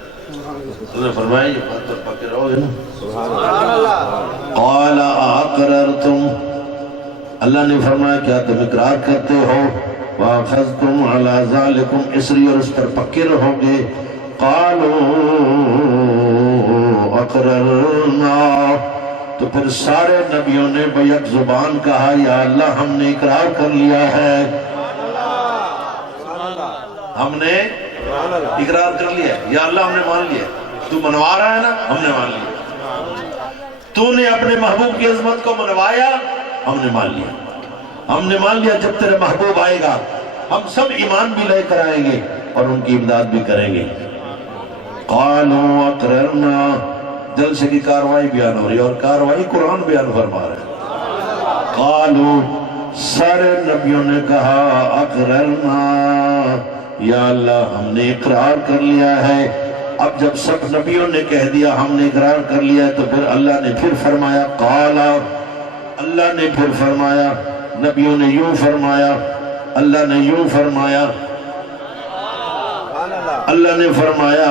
انہوں نے فرمایا یہ بات پر پکے رہو گے نا؟ قال اقررتم، اللہ نے فرمایا کیا تم اقرار کرتے ہو؟ واخذتم علی ذالکم، اسری اور اس پر پکے رہو گے؟ قالوا اقررنا، تو پھر سارے نبیوں نے بیک زبان کہا یا اللہ ہم نے اقرار کر لیا ہے، ہم نے اقرار کر لیا ہے، یا اللہ ہم نے مان لیا، تو منوا رہا ہے نا، ہم نے مان لیا، تو نے اپنے محبوب کی عظمت کو منوایا، ہم نے مان لیا، ہم نے مان لیا جب تیرے محبوب آئے گا ہم سب ایمان بھی لے کر آئیں گے اور ان کی امداد بھی کریں گے۔ قالوا اقررنا، جلسے کی کاروائی بیان ہو رہی ہے اور کاروائی قرآن بیان فرما رہا ہے۔ قالوا، سارے نبیوں نے کہا اقررنا، یا اللہ ہم نے اقرار کر لیا ہے۔ اب جب سب نبیوں نے کہہ دیا ہم نے اقرار کر لیا ہے تو پھر اللہ نے پھر فرمایا قالا، اللہ نے پھر فرمایا، نبیوں نے یوں فرمایا، اللہ نے یوں فرمایا، اللہ نے فرمایا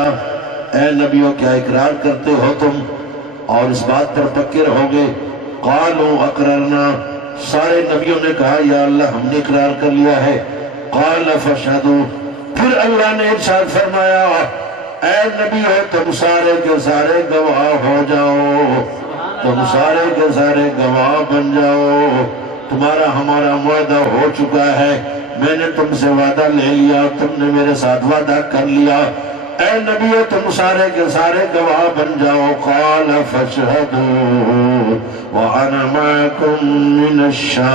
اے نبیوں کیا اقرار کرتے ہو تم اور اس بات پر پکے رہو گے؟ قالوا اقررنا، سارے نبیوں نے کہا یا اللہ ہم نے اقرار کر لیا ہے۔ قال فاشهدوا، پھر اللہ نے ارشاد فرمایا اے نبیوں تم سارے کے سارے گواہ ہو جاؤ، تم سارے کے سارے گواہ بن جاؤ، تمہارا ہمارا معاہدہ ہو چکا ہے، میں نے تم سے وعدہ لے لیا، تم نے میرے ساتھ وعدہ کر لیا، اے نبیوں تم سارے کے سارے گواہ بن جاؤ۔ قال فاشهدوا وانا معكم من الشاهدين،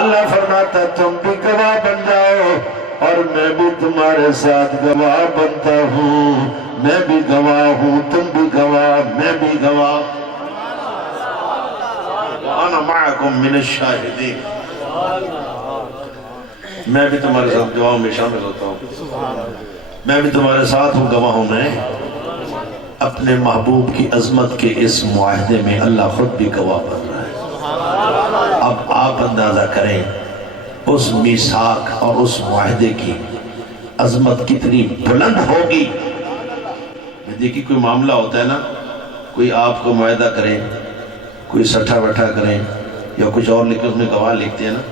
اللہ فرماتا تم بھی گواہ بن جاؤ اور میں بھی تمہارے ساتھ گواہ بنتا ہوں، میں بھی گواہ ہوں، تم بھی گواہ، میں بھی گواہ، وانا معكم من الشاهدين، میں بھی تمہارے ساتھ گواہوں میں شامل ہوتا ہوں، میں بھی تمہارے ساتھ ہوں گواہوں میں۔ اپنے محبوب کی عظمت کے اس معاہدے میں اللہ خود بھی گواہ بن رہا ہے۔ اب آپ اندازہ کریں اس میثاق اور اس معاہدے کی عظمت کتنی بلند ہوگی۔ دیکھیں کوئی معاملہ ہوتا ہے نا، کوئی آپ کو معاہدہ کرے، کوئی سٹھا وٹھا کرے یا کچھ اور لکھے، اس میں گواہ لکھتے ہیں نا،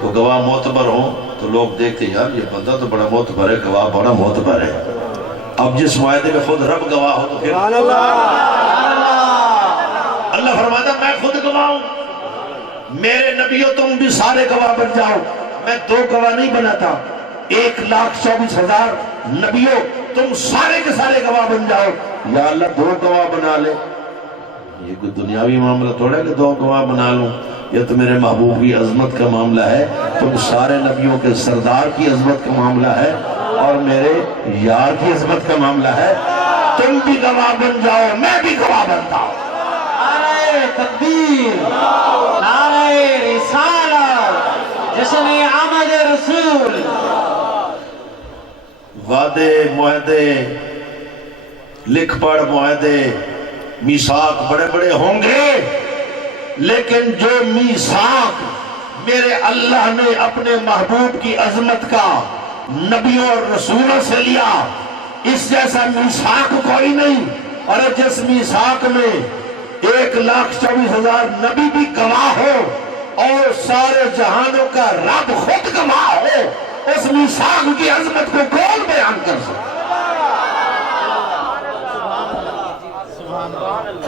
تو گواہ معتبر ہوں تو لوگ دیکھتے ہیں یار یہ بندہ تو بڑا معتبر ہے، گواہ بڑا معتبر ہے۔ اب جس معاہدے میں خود رب گواہ ہو تو پھر اللہ فرماتا میں خود گواہ ہوں، میرے نبیوں تم بھی سارے گواہ بن جاؤ، میں دو گواہ نہیں بناتا، 1,24,000 نبیوں تم سارے کے سارے گواہ بن جاؤ، یا اللہ دو گواہ بنا لے، یہ کوئی دنیاوی معاملہ تھوڑا ہے کہ دو گواہ بنا لوں، یہ تو میرے محبوب کی عظمت کا معاملہ ہے، تم سارے نبیوں کے سردار کی عظمت کا معاملہ ہے اور میرے یار کی عظمت کا معاملہ ہے، تم بھی گواہ بن جاؤ، میں بھی گواہ بنتا ہوں۔ نعرہ تکبیر، نعرہ رسالت، جشن آمد رسول۔ وعدے، معاہدے، لکھ پڑھ معاہدے، میثاق بڑے بڑے ہوں گے، لیکن جو میثاق میرے اللہ نے اپنے محبوب کی عظمت کا نبیوں اور رسولوں سے لیا، اس جیسا میثاق کوئی نہیں، اور جس میثاق میں 1,24,000 نبی بھی گواہ ہو اور سارے جہانوں کا رب خود گواہ ہو، اس میثاق کی عظمت کو کون بیان کر سکتا؟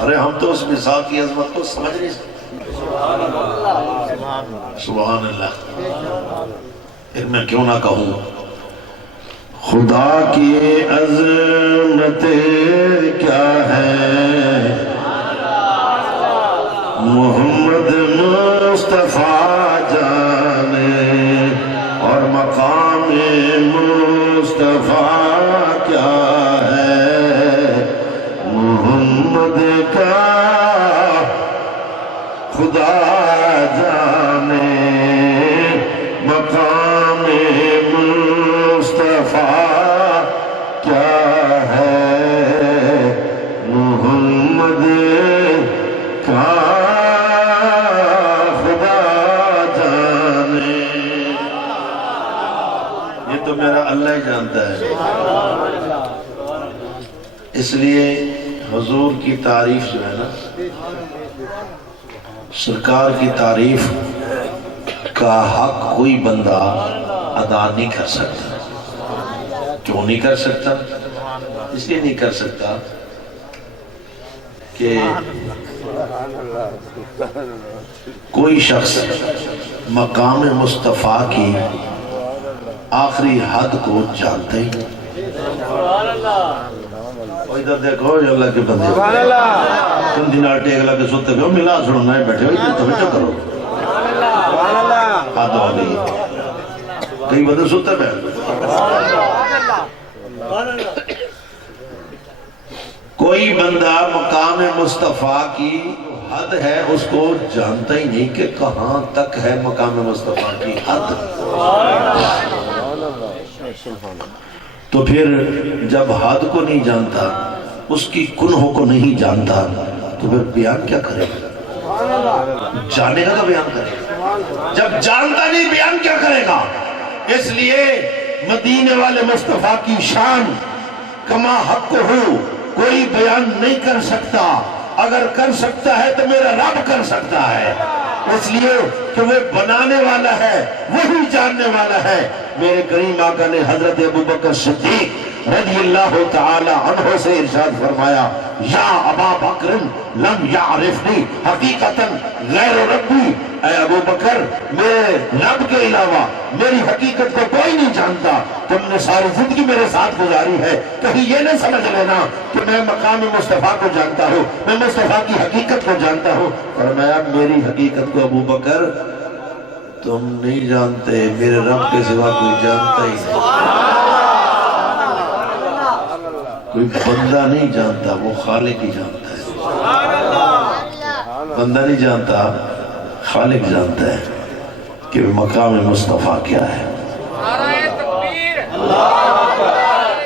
ارے ہم تو اس میثاق کی عظمت کو سمجھ نہیں سکتے۔ سبحان اللہ، پھر میں کیوں نہ کہوں خدا کی عظمت کیا ہے، محمد مصطفیٰ جانے، اور مقام مصطفیٰ کیا ہے، محمد کا خدا جانے، مقام مصطفیٰ کیا ہے، محمد ہی جانتا ہے۔ اس لیے حضور کی تعریف جو ہے نا، سرکار کی تعریف کا حق کوئی بندہ ادا نہیں کر سکتا۔ کیوں نہیں کر سکتا؟ اس لیے نہیں کر سکتا کہ کوئی شخص مقام مصطفیٰ کی آخری حد کو جانتے ہی اور ادھر دیکھو جو اللہ کے بندے تم دن آٹے اگلا کے سوتے گئے ملا سننا ہے بیٹھے ہوئے توجہ کرو حد ہو گئی کئی بندے سوتے بیٹھے کوئی بندہ مقام مصطفیٰ کی حد ہے اس کو جانتا ہی نہیں کہ کہاں تک ہے مقام مصطفیٰ کی حد۔ تو پھر جب حد کو نہیں جانتا، اس کی کنہوں کو نہیں جانتا، تو پھر بیان کیا کرے گا؟ جانے گا تو بیان کرے گا، جب جانتا نہیں بیان کیا کرے گا؟ اس لیے مدینے والے مصطفیٰ کی شان کما حق ہو کوئی بیان نہیں کر سکتا، اگر کر سکتا ہے تو میرا رب کر سکتا ہے، اس لیے کہ وہ بنانے والا ہے، وہی جاننے والا ہے۔ میرے کریم آقا نے حضرت ابوبکر صدیق رضی اللہ تعالی عنہ سے ارشاد فرمایا، یا ابا بکر لم یعرفنی حقیقتاً غیر ربی، اے ابو بکر میرے رب کے علاوہ میری حقیقت کو کوئی نہیں جانتا، تم نے ساری زندگی میرے ساتھ گزاری ہے، کہیں یہ نہ سمجھ لینا کہ میں مقام مصطفیٰ کو جانتا ہوں، میں مصطفیٰ کی حقیقت کو جانتا ہوں۔ فرمایا میری حقیقت کو ابو بکر تم نہیں جانتے، میرے رب کے سوا کوئی جانتا ہی نہیں، کوئی بندہ نہیں جانتا، وہ خالق ہی جانتا ہے۔ بندہ نہیں جانتا، خالق جانتا ہے کہ مقام مصطفیٰ کیا ہے۔ نعرہ تکبیر، نعرہ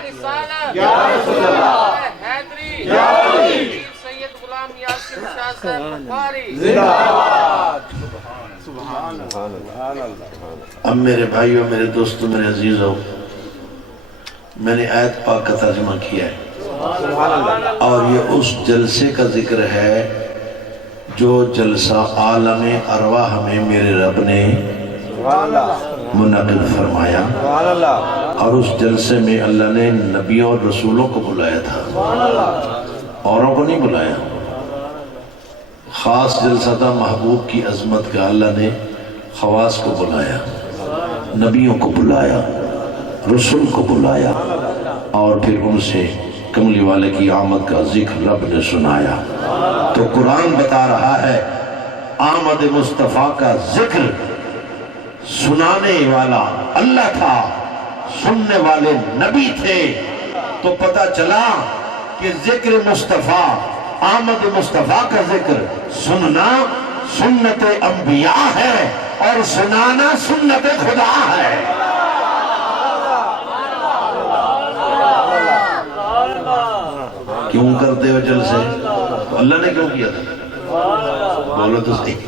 رسالت، یا رسول اللہ، حیدری، یا علی، سید غلام یاسر شاہ صاحب بخاری۔ اب میرے بھائیوں، میرے دوستوں، میرے عزیزوں، میں نے آیت پاک کا ترجمہ کیا ہے اور یہ اس جلسے کا ذکر ہے جو جلسہ عالم ارواح میں میرے رب نے منعقد فرمایا، اور اس جلسے میں اللہ نے نبیوں اور رسولوں کو بلایا تھا، اوروں کو نہیں بلایا۔ خاص جلسہ تھا محبوب کی عظمت کا، اللہ نے خواص کو بلایا، نبیوں کو بلایا، رسول کو بلایا، اور پھر ان سے کملی والے کی آمد کا ذکر رب نے سنایا۔ تو قرآن بتا رہا ہے آمد مصطفیٰ کا ذکر سنانے والا اللہ تھا، سننے والے نبی تھے، تو پتہ چلا کہ ذکر مصطفیٰ، آمد مصطفیٰ کا ذکر سننا سنت انبیاء ہے اور سنانا سنت خدا ہے۔ کیوں کرتے ہو جلسے؟ تو اللہ نے کیوں کیا تھا؟ بولو تو صحیح۔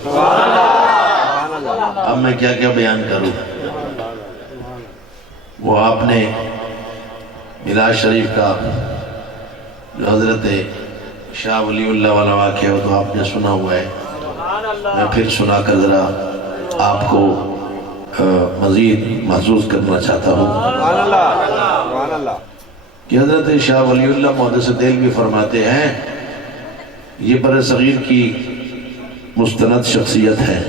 اب میں کیا کیا بیان کروں؟ وہ آپ نے میلاد شریف کا جو حضرت شاہ ولی اللہ والا واقعہ ہو تو آپ نے سنا ہوا ہے، میں پھر سنا کر ذرا آپ کو مزید محسوس کرنا چاہتا ہوں کہ حضرت شاہ ولی اللہ محدث دہلوی فرماتے ہیں یہ بر صغیر کی مستند شخصیت ہے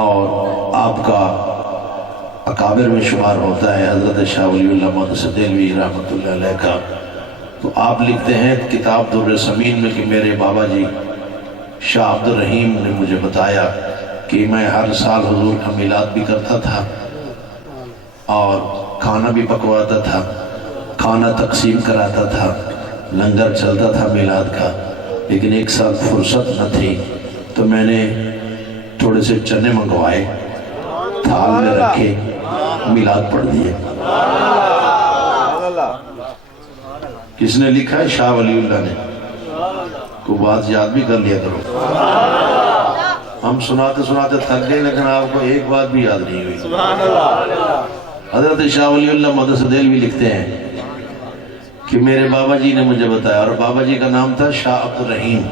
اور آپ کا اکابر میں شمار ہوتا ہے حضرت شاہ ولی اللہ محدث دہلوی رحمۃ اللہ علیہ کا۔ تو آپ لکھتے ہیں کتاب در سمین میں کہ میرے بابا جی شاہ عبد الرحیم نے مجھے بتایا کہ میں ہر سال حضور کا میلاد بھی کرتا تھا اور کھانا بھی پکواتا تھا، کھانا تقسیم کراتا تھا، لنگر چلتا تھا میلاد کا، لیکن ایک سال فرصت نہ تھی تو میں نے تھوڑے سے چنے منگوائے، تھال میں رکھے، میلاد پڑھ دیے۔ کس نے لکھا ہے؟ شاہ ولی اللہ نے۔ کو بات یاد بھی کر لیا کرو، ہم سناتے سناتے تھک گئے لیکن آپ کو ایک بات بھی یاد نہیں ہوئی۔ حضرت شاہ ولی اللہ مدثر دہلوی لکھتے ہیں کہ میرے بابا جی نے مجھے بتایا، اور بابا جی کا نام تھا شاہ عبد الرحیم،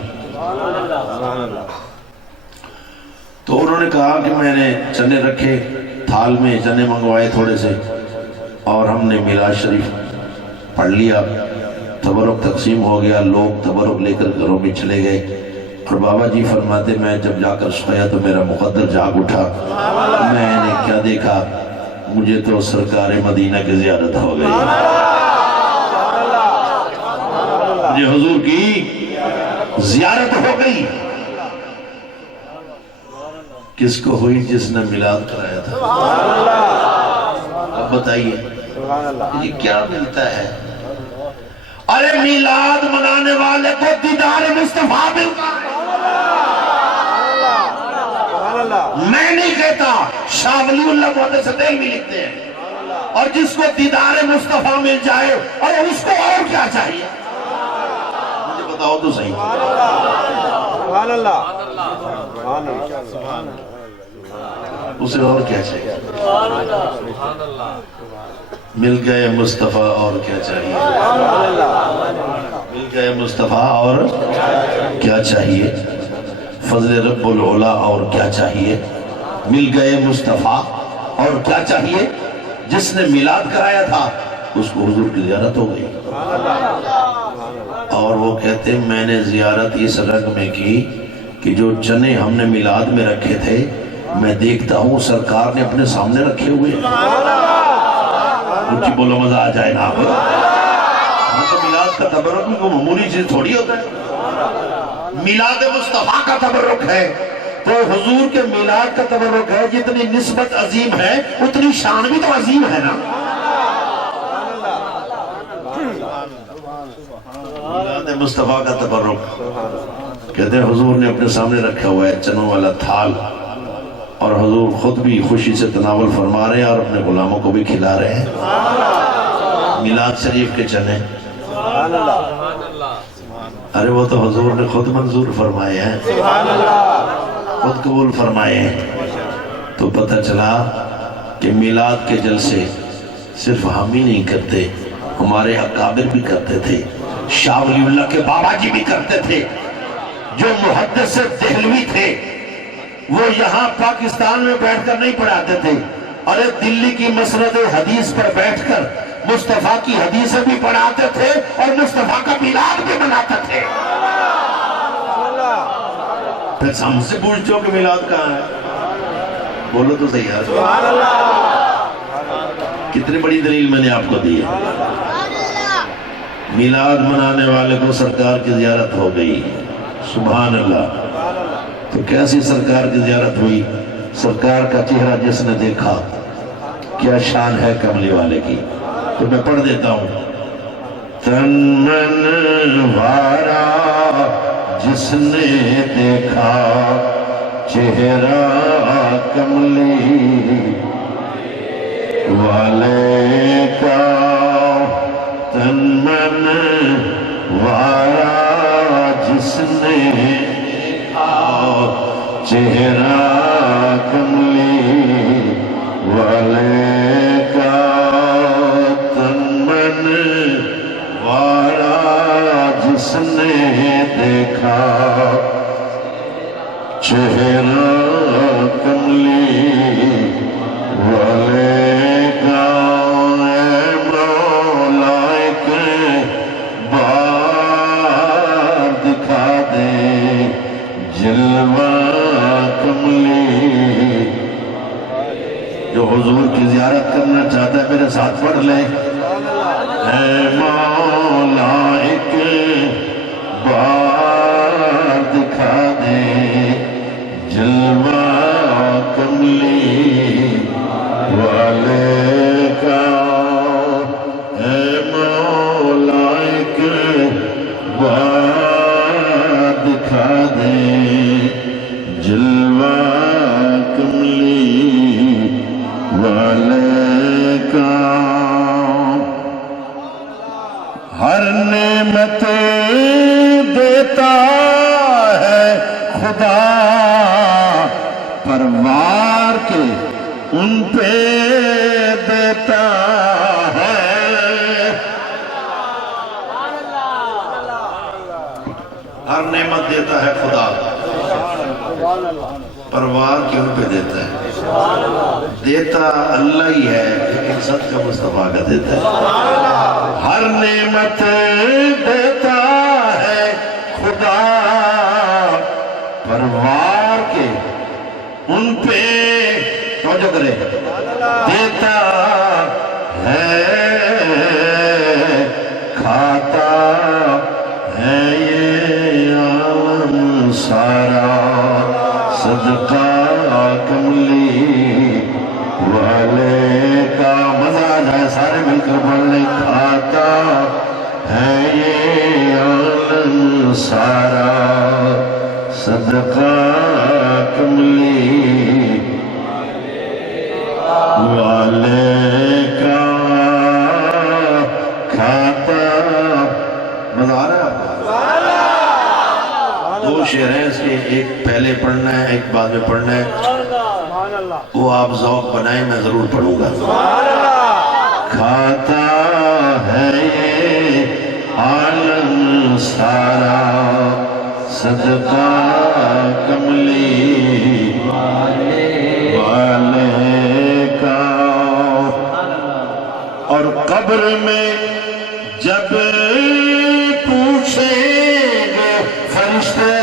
تو انہوں نے کہا کہ میں نے چنے رکھے تھال میں، چنے منگوائے تھوڑے سے، اور ہم نے میلاد شریف پڑھ لیا، تبرک تقسیم ہو گیا، لوگ تبرک لے کر گھروں میں چلے گئے، اور بابا جی فرماتے میں جب جا کر سویا تو میرا مقدر جاگ اٹھا، میں نے کیا دیکھا، مجھے تو سرکار مدینہ کی زیارت ہو گئی، مجھے حضور کی زیارت ہو گئی۔ کس کو ہوئی؟ جس نے میلاد کرایا تھا۔ اب بتائیے یہ کیا ملتا ہے؟ ارے میلاد منانے والے کو دیدار مصطفیٰ ملتا ہے۔ میں نہیں کہتا، شاہ ولی اللہ مدثر دہلوی لکھتے ہیں، اور جس کو دیدار مصطفیٰ مل جائے اور اس کو اور کیا چاہیے؟ مجھے بتاؤ تو صحیح۔ سبحان اللہ، اسے اور کیا چاہیے؟ مل گئے مصطفیٰ اور کیا چاہیے؟ مل گئے مصطفیٰ اور کیا چاہیے؟ فضل رب العلا اور کیا چاہیے؟ مل گئے مصطفیٰ اور کیا چاہیے؟ جس نے میلاد کرایا تھا اس کو حضور کی زیارت ہو گئی، اور وہ کہتے ہیں میں نے زیارت اس رنگ میں کی کہ جو چنے ہم نے میلاد میں رکھے تھے میں دیکھتا ہوں سرکار نے اپنے سامنے رکھے ہوئے ہیں۔ اچھی بولو مزہ آ جائے نا آپ۔ ہم تو میلاد کا تبرک بھی کوئی معمولی چیز تھوڑی ہوتا ہے، میلاد مصطفیٰ کا تبرک ہے تو حضور کے میلاد کا تبرک ہے، جتنی نسبت عظیم ہے اتنی شان بھی تو عظیم ہے نا۔ میلاد مصطفیٰ کا تبرک کہتے ہیں حضور نے اپنے سامنے رکھا ہوا ہے چنوں والا تھال، اور حضور خود بھی خوشی سے تناول فرما رہے ہیں اور اپنے غلاموں کو بھی کھلا رہے ہیں میلاد شریف کے چنے۔ ارے وہ تو حضور نے خود منظور فرمائے ہیں، خود قبول فرمائے ہیں۔ تو پتہ چلا کہ میلاد کے جلسے صرف ہم ہی نہیں کرتے، ہمارے اکابر بھی کرتے تھے، شاہ ولی اللہ کے بابا جی بھی کرتے تھے، جو محدث دہلوی تھے وہ یہاں پاکستان میں بیٹھ کر نہیں پڑھاتے تھے، ارے دلی کی مسند حدیث پر بیٹھ کر مصطفیٰ کی حدیثیں بھی پڑھاتے تھے اور مصطفیٰ کا میلاد بھی مناتے تھے۔ پھر ہم سے پوچھتے ہو کہ میلاد کہاں ہے؟ بولو تو صحیح ہے۔ کتنی بڑی دلیل میں نے آپ کو دی ہے۔ میلاد منانے والے کو سرکار کی زیارت ہو گئی، سبحان اللہ۔ تو کیسی سرکار کی زیارت ہوئی؟ سرکار کا چہرہ جس نے دیکھا، کیا شان ہے کملی والے کی۔ تو میں پڑھ دیتا ہوں، تن من وارا جس نے دیکھا چہرہ کملی والے کا، تن من وارا جس نے چہرہ کملی والے کا، تن من وارا جس نے دیکھا چہرہ کملی والے کا، اے مولا ایک بار دکھا دے جلوہ کملی۔ جو حضور کی زیارت کرنا چاہتا ہے میرے ساتھ پڑھ لیں، اے مولا ایک بار دکھا دے جلوہ کملی والے کا، اے مولا ایک بار دکھا دے جلوہ کملی والے کا۔ ہر نعمت دیتا ہے خدا، پروار کے ان پہ دیتا نعمت دیتا ہے خدا، پروار کیوں پہ دیتا ہے؟ دیتا اللہ ہی ہے، لیکن صدقہ مصطفیٰ کا دیتا ہے۔ ہر نعمت دیتا ہے خدا، پروار کے ان پہ توجہ کرے دیتا ہے، کھاتا ہے یہ عالم سارا، صدقہ کملی والے کا۔ مزہ آ جائے سارے مل کر بولنے، کھاتا ہے یہ عالم سارا، صدقہ کملی والے کا کھاتا۔ مزہ آ رہا ہے؟ دو شعر ہیں اس کے، ایک پہلے پڑھنا ہے ایک بعد میں پڑھنا ہے، وہ آپ ذوق بنائیں، میں ضرور پڑھوں گا۔ کھاتا ہے یہ عالم سارا، صدقہ کملی والے کا۔ اور قبر میں جب پوچھیں گے فرشتے،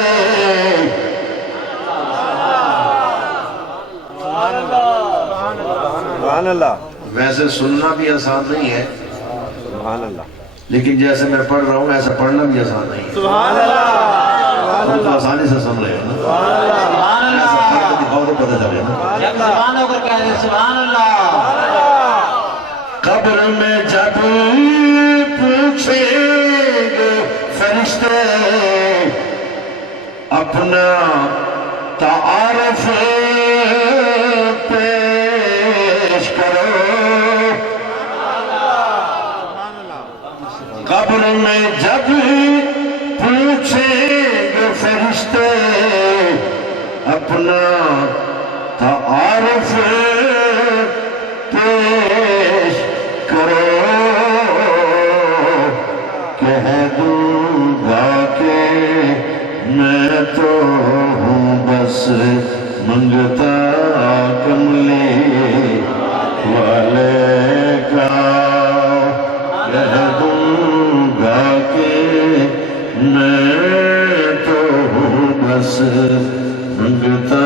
سبحان اللہ، ویسے سننا بھی آسان نہیں ہے، سبحان اللہ، لیکن جیسے میں پڑھ رہا ہوں ایسا پڑھنا بھی آسان نہیں ہے۔ سبحان اللہ، تم تو آسانی سے سن رہے ہو نا، سبحان ایسا پڑھ کے اللہ، دکھاؤ تو پتہ چلے نا۔ جب زبان ہو کر کہہ دیں سبحان اللہ۔ قبر میں جب پوچھیں گے فرشتے، اپنا تعارف پیش کرو۔ قبر میں جب پوچھیں گے فرشتے، اپنا تعارف پیش کرو۔ کہہ دوں گا کہ میں تو ہوں بس منگتا کملی والے کا۔ کہہ دوں گا کہ میں تو ہوں بس منگتا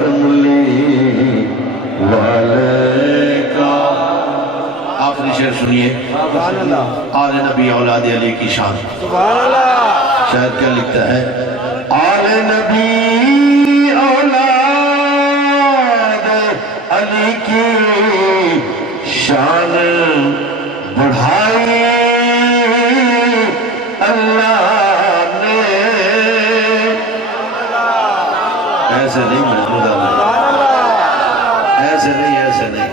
کملی والے کا۔ آخری شعر سنیے، سبحان اللہ، آل نبی اولاد علی کی شان۔ سبحان اللہ، شاید کیا لکھتا ہے، آل نبی اولاد علی کی شان بڑھائی اللہ نے۔ ایسے نہیں محمود اللہ، ایسے نہیں، ایسے نہیں۔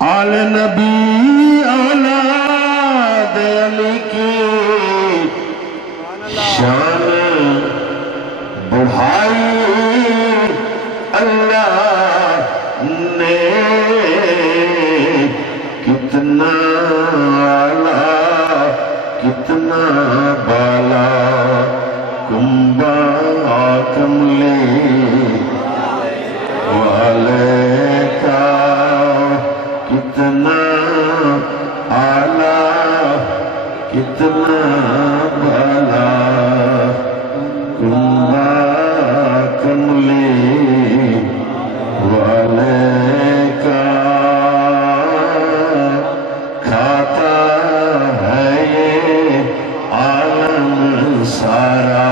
آل نبی اولاد علی کی شان بڑھائی اللہ نے، کتنا اعلیٰ کتنا بالا کنبہ کملی والے کا، کتنا اعلیٰ کتنا بالا کنبہ کملی والے کا۔ کھاتا ہے یہ عالم سارا،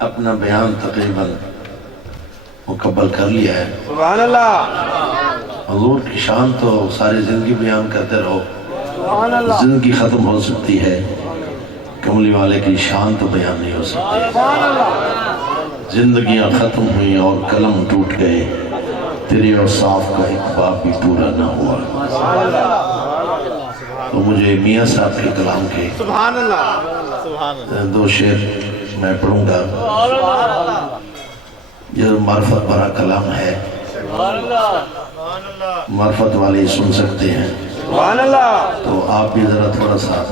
اپنا بیان تقریباً مکمل کر لیا ہے. سبحان اللہ. حضور کی شان تو ساری زندگی بیان کرتے رہو, سبحان اللہ. زندگی ختم ہو سکتی ہے, کملی والے کی شان تو بیان نہیں ہو سکتی. زندگیاں ختم ہوئی اور قلم ٹوٹ گئے, تیری اوصاف کا ایک باب بھی پورا نہ ہوا. تو مجھے میاں صاحب کے کلام کے سبحان اللہ. دو شعر میں پڑھوں گا. یہ معرفت بھرا کلام ہے, معرفت والے ہی سن سکتے ہیں. سبحان اللہ. تو آپ بھی ذرا تھوڑا سا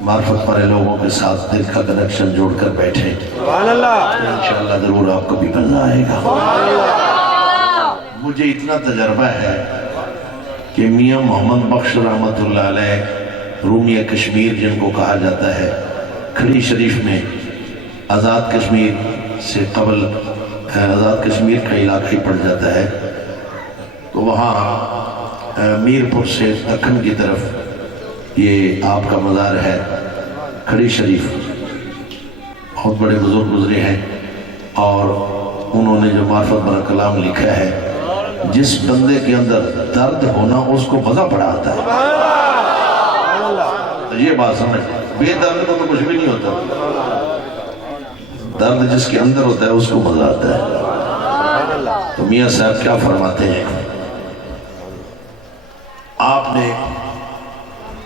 معرفت والے لوگوں کے ساتھ دل کا کنیکشن جوڑ کر بیٹھیں. سبحان اللہ. انشاءاللہ ضرور آپ کو بھی مزہ آئے گا. مجھے اتنا تجربہ ہے کہ میاں محمد بخش رحمت اللہ علیہ رومی کشمیر جن کو کہا جاتا ہے, کھڑی شریف میں آزاد کشمیر سے قبل آزاد کشمیر کا علاقہ ہی پڑ جاتا ہے, تو وہاں میرپور سے دکن کی طرف یہ آپ کا مزار ہے کھڑی شریف. بہت بڑے بزرگ گزرے ہیں اور انہوں نے جو معرفت بھرا کلام لکھا ہے, جس بندے کے اندر درد ہونا اس کو مزہ بڑا آتا ہے. یہ بات سمجھ, بے درد کو تو کچھ بھی نہیں ہوتا, درد جس کے اندر ہوتا ہے اس کو مزہ آتا ہے. تو میاں صاحب کیا فرماتے ہیں, آپ نے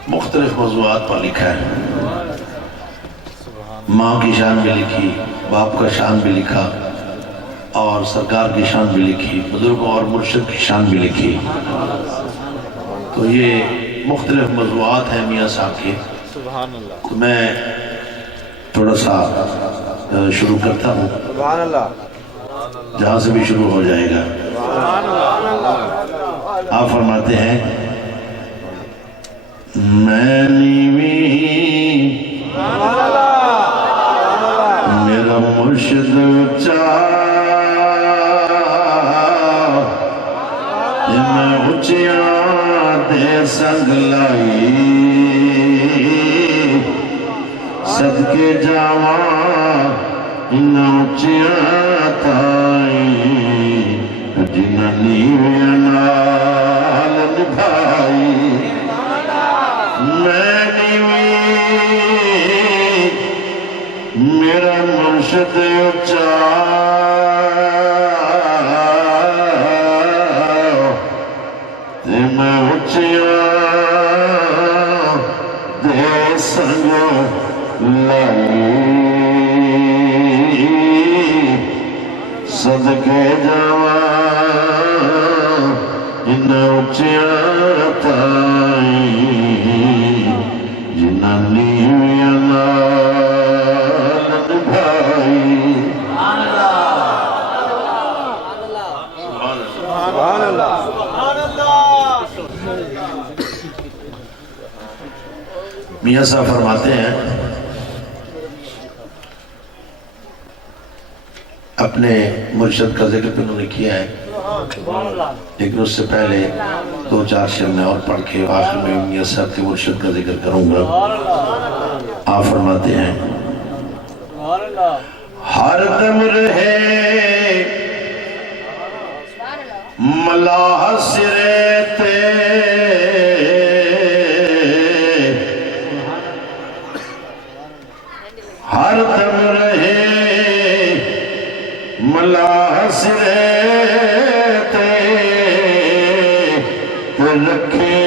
مختلف موضوعات پر لکھا ہے. ماں کی شان بھی لکھی, باپ کا شان بھی لکھا, اور سرکار کی شان بھی لکھی, بزرگوں اور مرشد کی شان بھی لکھی. تو یہ مختلف موضوعات ہیں میاں صاحب کے. تو میں تھوڑا سا شروع کرتا ہوں, سبحان اللہ. جہاں سے بھی شروع ہو جائے گا. آپ فرماتے ہیں, میں نیوی میرا مرشد میں اچیاں دے سنگ لائی, صدقے جاواں ان اچیاں تائی, جنہ نیویاں نال نبھائی. میں نیوی میرا مرشد اچا, میں اچیاں دے سنگ لائی, صدقے جاواں ان اچیاں تائی, جنہ نیویاں نال نبھائی. سبحان اللہ. میاں صاحب فرماتے ہیں, اپنے مرشد کا ذکر انہوں نے کیا ہے, لیکن اس سے پہلے دو چار شعر میں اور پڑھ کے آخر میں میاں صاحب کے مرشد کا ذکر کروں گا. آپ فرماتے ہیں, ہر دم رہے ملاح سرے تے, ہر دم رہے ملاح سرے تے, رکھے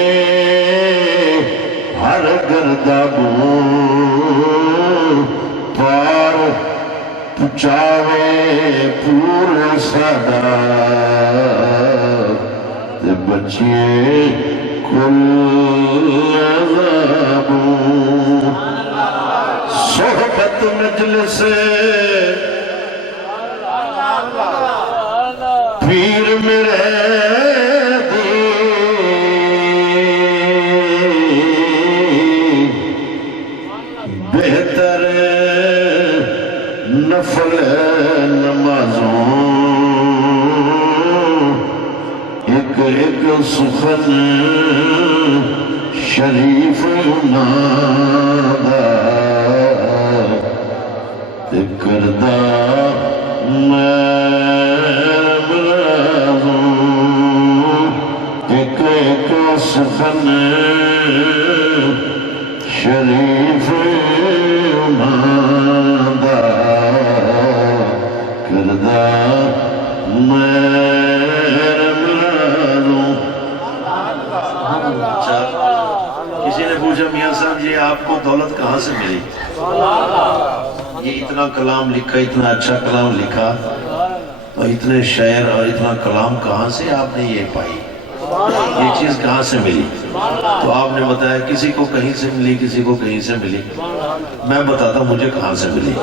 ہر گردابوں پار پچاوے پور صدا, بچیے کل عذابوں. صحبت مجلس پیر میرے دی, بہتر نفل نمازوں, ایک ایک سخن شریف نادا, ایک کردہ ایک ایک سخن شریف ماندہ کردہ کسی نے پوچھا میاں صاحب یہ آپ کو دولت کہاں سے ملی؟ یہ اتنا کلام لکھا، اتنا اچھا کلام لکھا، تو اتنے شعر اور اتنا کلام کہاں سے آپ نے یہ پائی؟ یہ چیز کہاں سے ملی؟ تو آپ نے بتایا کسی کو کہیں سے ملی، کسی کو کہیں سے ملی، میں بتاتا ہوں مجھے کہاں سے ملی۔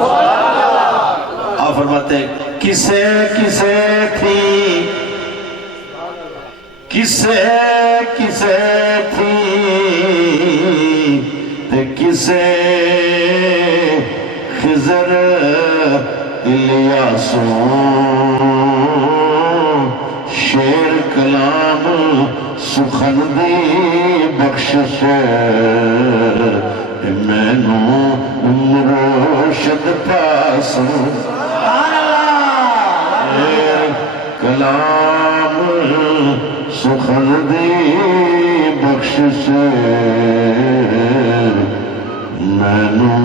آپ فرماتے ہیں کسے کسے تھی، کسے کسے تھی، کسے خضر الیاسوں، شیر کلام سخن دی بخشش مینو مرشد پاسوں، شیر کلام سخن دی بخشش مینو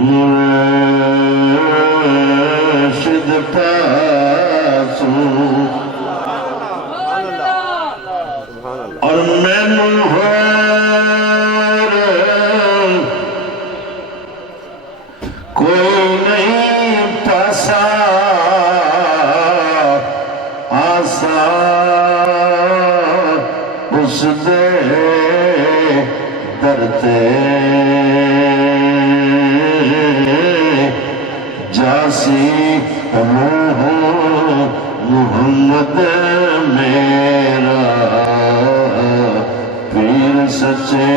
مرشد پاسوں، اور مینو کوئی نہیں پاسا آسا اس دے درتے جاسی روح محمد میرا پیر سچے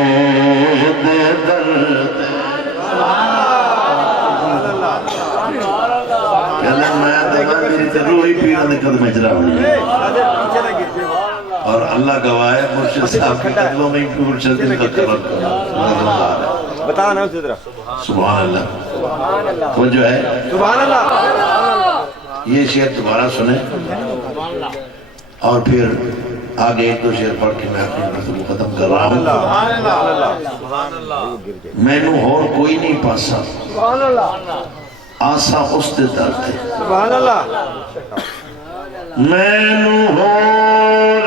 دے درتے۔ کہنے میں دیکھا میری روحی پیران دے قدم اجرا ہوئی ہے، اور اللہ گواہ ہے مرشد صاحب کے قدموں میں مرشد دل کا کرم بتا نا اسے ذرا۔ سبحان اللہ۔ وہ جو ہے سبحان اللہ، یہ شعر دوبارہ سنیں اور پھر آگے ایک دو شعر پڑھ کے میں اپنی گفتگو ختم کر رہا ہوں۔ مینو اور کوئی نہیں پاسا آسا اس دے درد ہے، سبحان اللہ، مینو اور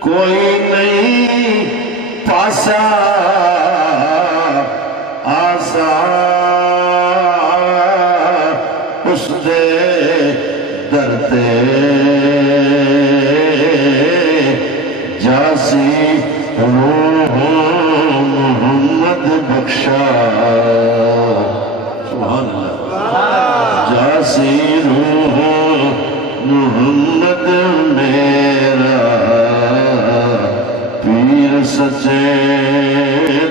کوئی نہیں پاسا آسا اس دے درد جاسی روح محمد بخشا، سبحان اللہ، جاسی روح محمد میرا پیر سچے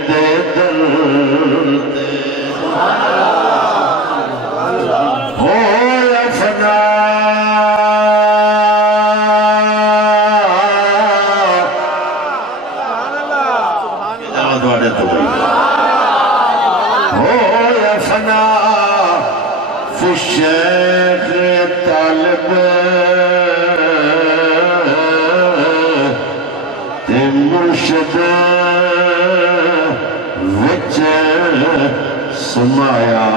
دے درد ہو فنا ہو فنا فی الشیخ طالب تے مرشد وچ سمایا،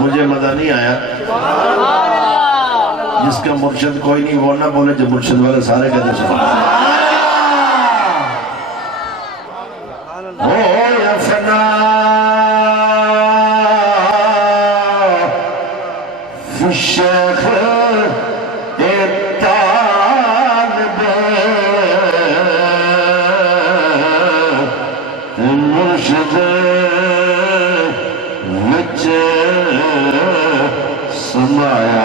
مجھے مزہ نہیں آیا جس کا مرشد کوئی نہیں وہ نہ بولے، جب مرشد والے سارے کہتے سبحان اللہ۔ ہو یا فنا فی الشیخ طالب مرشد وچ سمایا،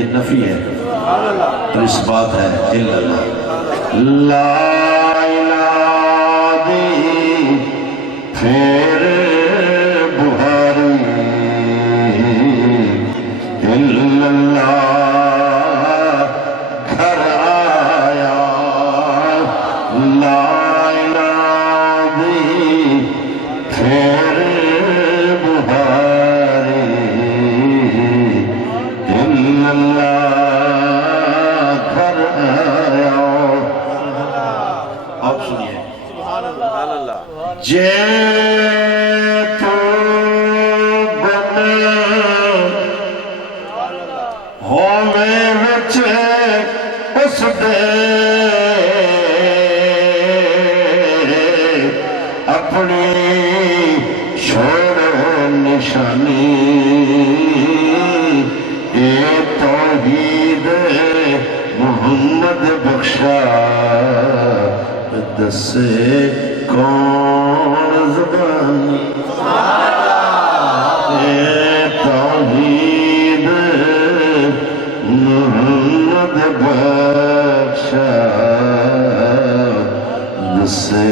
یہ نفی ہے اور اس بات ہے الا اللہ لا الہ دی پھر بہاری الا اللہ گھر آیا لا الہ دی پھر بہاری الا اللہ گھر آیا آپ سنیے جے تو بن ہووے وچ اس دے اپنی چھوڑ نشانی اے توحید محمد بخشا دسے کون زبانی اے توحید محمد بخشا دسے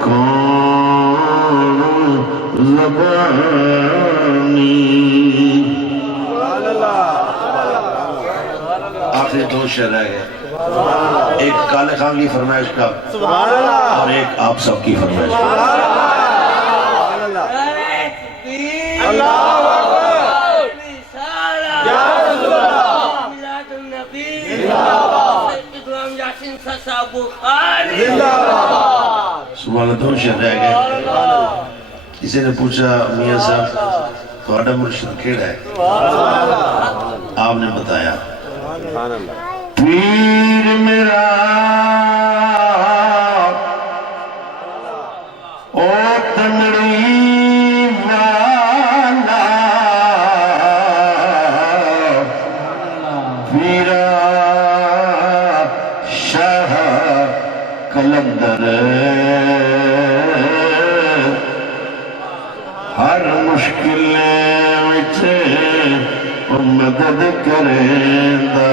کون زبانی آخری دو شعر رہ گئے ایک کالے خان کی فرمائش کا اور ایک آپ سب کی فرمائش کا سبحان اللہ دو شعر رہ گئے کسی نے پوچھا میاں صاحب تھوڑا مرشد کیڑا ہے آپ نے بتایا پیر میرا او تنڑی والا پیرا شاہ کلندر ہر مشکل وچ مدد کریندا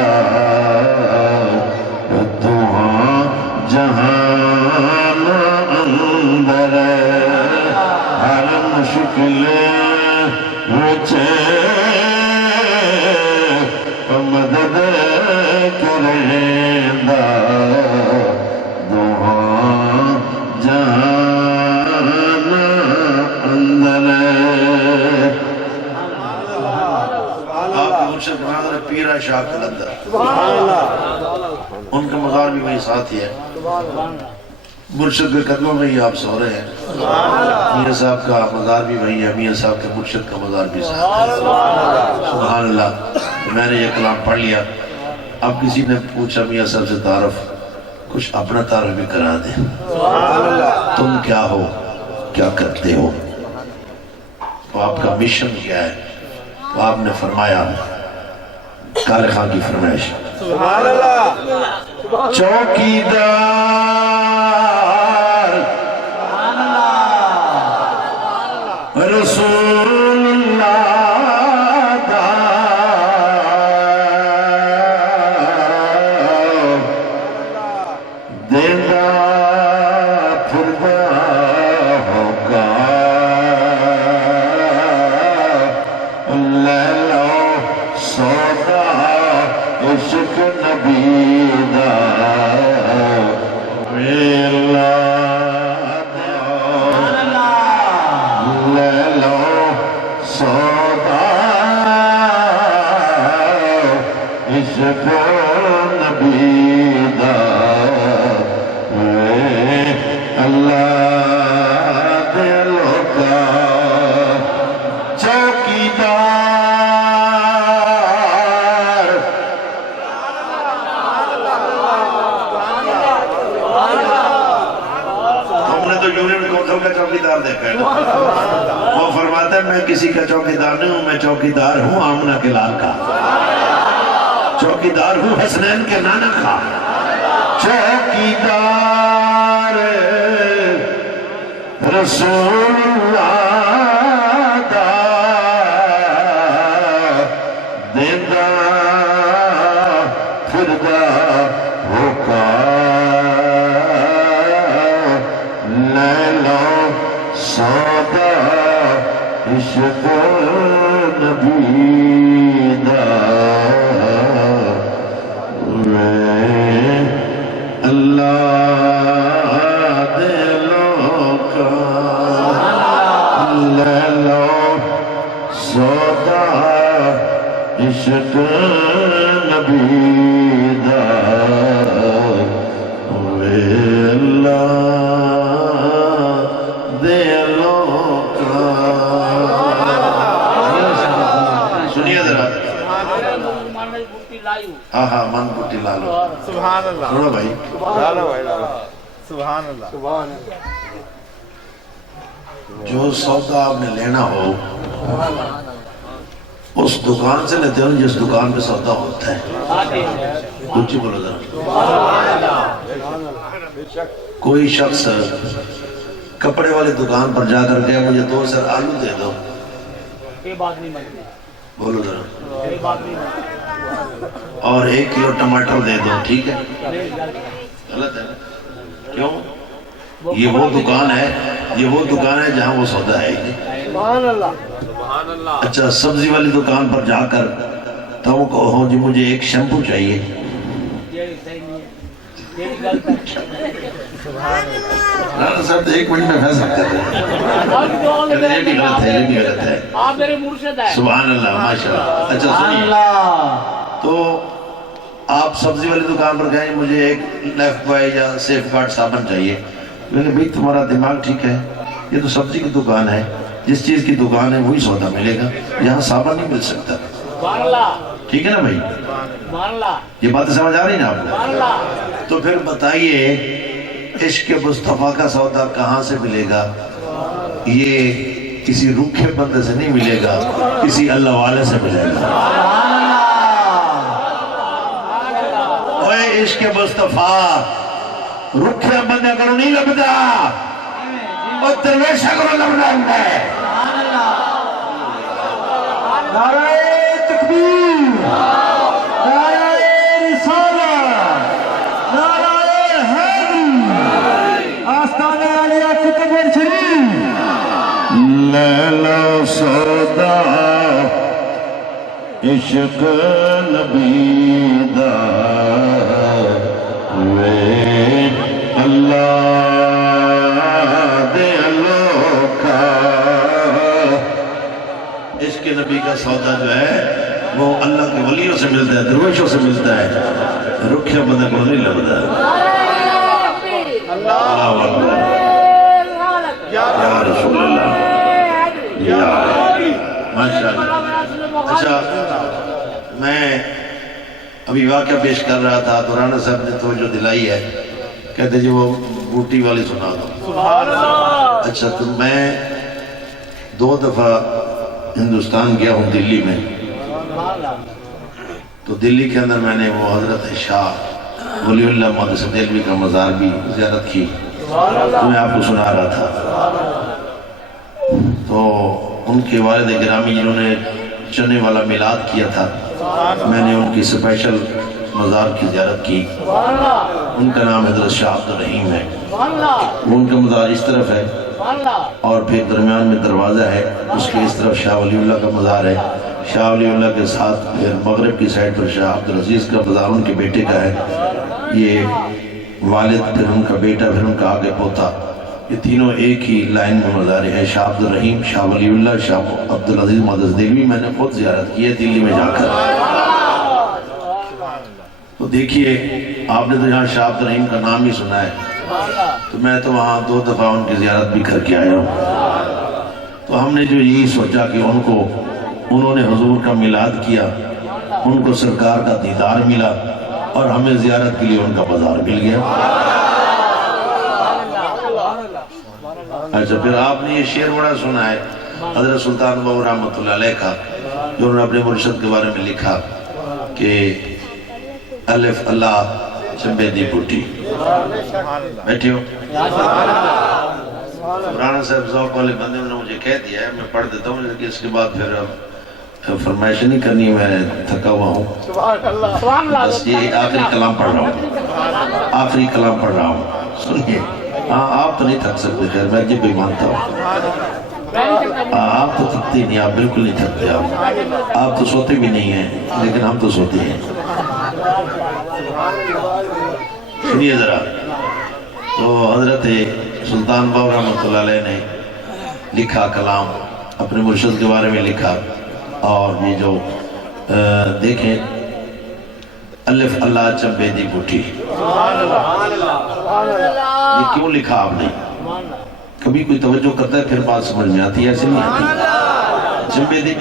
تہاں جہان اندر ہر مشکل وچ مدد کریندا تہاں جہان اندر پیرا شاہ کلندر ان کا مزار بھی وہی ساتھ ہی ہے مرشد کے قدموں میں ہی آپ سو رہے ہیں میاں صاحب کا مزار بھی وہی ہے میاں صاحب کے مرشد کا مزار بھی ساتھ ہے سبحان اللہ میں نے یہ کلام پڑھ لیا اب کسی نے پوچھا میاں صاحب سے تعارف کچھ اپنا تعارف بھی کرا دیں تم کیا ہو کیا کرتے ہو آپ کا مشن کیا ہے آپ نے فرمایا کالے خان کی فرمائش سبحان اللہ چوکیدار رسول اللہ دا دینا پھردا ہوگا لے لو سودا عشق نبی دا ویلا لے لو سودا عشق نبی دا اللہ دلوں کا چوکیدار ہم نے تو یونین کونسل کا چوکیدار دیکھا ہے وہ فرماتا ہے میں کسی کا چوکیدار نہیں ہوں میں چوکیدار ہوں آمنہ کے لال کا چوکیدار ہوں حسنین کے نانا کا چوکیدار رسول اللہ دا دیندہ عشق نبی دا اللہ دے لوکا لے لو سودا عشق نبی دا اللہ دے لوکا. سنیے ذرا. ہاں ہاں من پٹی لالو. سبحان اللہ. سنو بھائی. لالو بھائی لالو. سبحان اللہ. جو سودا آپ نے لینا ہو اس دکان سے لیتے ہو جس دکان پہ سودا ہوتا ہے. اونچی بولو ذرا. کوئی شخص کپڑے والی دکان پر جا کر کے مجھے 2 سر آلو دے دو. یہ بات نہیں مانتے. بولو ذرا. اور 1 کلو ٹماٹر دے دو. ٹھیک ہے؟ غلط ہے نا؟ کیوں؟ یہ وہ دکان ہے جہاں وہ سودا ہے. سبحان اللہ. اچھا سبزی والی دکان پر جا کر تو کہو جی مجھے 1 شیمپو چاہیے. رانا صاحب 1 منٹ میں فیصلہ کر رہے ہیں. یہ بھی غلط ہے. آپ میرے مرشد ہیں. سبحان اللہ ماشاءاللہ. اچھا سنیے. تو آپ سبزی والی دکان پر گئے مجھے 1 لائف بوائے یا سیف گارڈ صابن چاہیے. میں نے بھائی تمہارا دماغ ٹھیک ہے. یہ تو سبزی کی دکان ہے. جس چیز کی دکان ہے وہی سودا ملے گا. یہاں صابن نہیں مل سکتا. ٹھیک ہے نا بھائی؟ یہ باتیں سمجھ آ رہی نا آپ کو؟ تو پھر بتائیے عشق مصطفیٰ کا سودا کہاں سے ملے گا؟ یہ کسی روکھے بندے سے نہیں ملے گا, کسی اللہ والے سے ملے گا. اوے عشق مصطفیٰ روکھے بندے کرو نہیں لبدا, اور درویشہ کرو لبدا ہے. نعرہ تکبیر, نعرہ رسالت, نعرہ حیدری, آستانِ عالیہ کتب شریف. لے لو سودا عشق نبی دا وے اللہ دے لوکا. عشق نبی کا سودا جو ہے وہ اللہ کے ولیوں سے ملتا ہے, درویشوں سے ملتا ہے, رکھے بندے کو نہیں لگتا. اللہ اکبر. یا رسول اللہ, یا ماشاءاللہ. اچھا میں ابھی واقعہ پیش کر رہا تھا تو رانا صاحب نے توجہ دلائی ہے, کہتے جی وہ بوٹی والی سنا دو. اچھا تو میں 2 دفعہ ہندوستان گیا ہوں دلی میں, تو دلی کے اندر میں نے وہ حضرت شاہ ولی اللہ مقدس دہلوی کا مزار بھی زیارت کی, تو میں آپ کو سنا رہا تھا. تو ان کے والد گرامی جنہوں نے چنے والا میلاد کیا تھا, میں نے ان کی اسپیشل مزار کی زیارت کی. ان کا نام حضرت شاہ عبد الرحیم ہے. وہ ان کا مزار اس طرف ہے اور پھر درمیان میں دروازہ ہے, اس کے اس طرف شاہ ولی اللہ کا مزار ہے. شاہ ولی اللہ کے ساتھ پھر مغرب کی سائڈ پر شاہ عبدالعزیز کا مزار ان کے بیٹے کا ہے. یہ والد, پھر ان کا بیٹا, پھر ان کا آگے پوتا, یہ تینوں ایک ہی لائن میں مزار ہیں. شاہ عبد الرحیم, شاہ ولی اللہ, شاہ عبدالعزیز مقدس دہلوی. میں نے خود زیارت کی ہے دلی میں جا کر. تو دیکھیے آپ نے تو یہاں شاہ عبد الرحیم کا نام ہی سنا ہے, تو میں تو وہاں 2 دفعہ ان کی زیارت بھی کر کے آیا ہوں. تو ہم نے جو یہی سوچا کہ انہوں نے حضور کا میلاد کیا, ان کو سرکار کا دیدار ملا, اور ہمیں زیارت کے لیے ان کا بازار مل گیا. اچھا پھر آپ نے یہ شعر بڑا سنا ہے حضرت سلطان بابو رحمۃ اللہ علیہ کا, جو انہوں نے اپنے مرشد کے بارے میں لکھا کہ الف اللہ چمبے دی بوٹی. بیٹھے ہو رانا صاحب ذوق والے بندے, انہوں نے مجھے کہہ دیا ہے, میں پڑھ دیتا ہوں, لیکن اس کے بعد پھر فرمائش نہیں کرنی, میں تھکا ہوا ہوں. بس یہ آخری کلام پڑھ رہا ہوں, آخری کلام پڑھ رہا ہوں. سنیے, ہاں آپ تو نہیں تھک سکتے, خیر میں جب بھی مانتا ہوں. آپ تو تھکتے نہیں، آپ بالکل نہیں تھکتے، آپ تو سوتے بھی نہیں ہیں، لیکن ہم تو سوتے ہیں۔ سنیے ذرا، تو حضرت سلطان باؤ رحمۃ اللہ علیہ نے لکھا کلام، اپنے مرشد کے بارے میں لکھا، اور یہ جو دیکھیں الف اللہ چمبے دی بوٹی، یہ کیوں لکھا آپ نے؟ کبھی کوئی توجہ کرتا ہے پھر بات سمجھ میں آتی ہے، ایسے نہیں آتی۔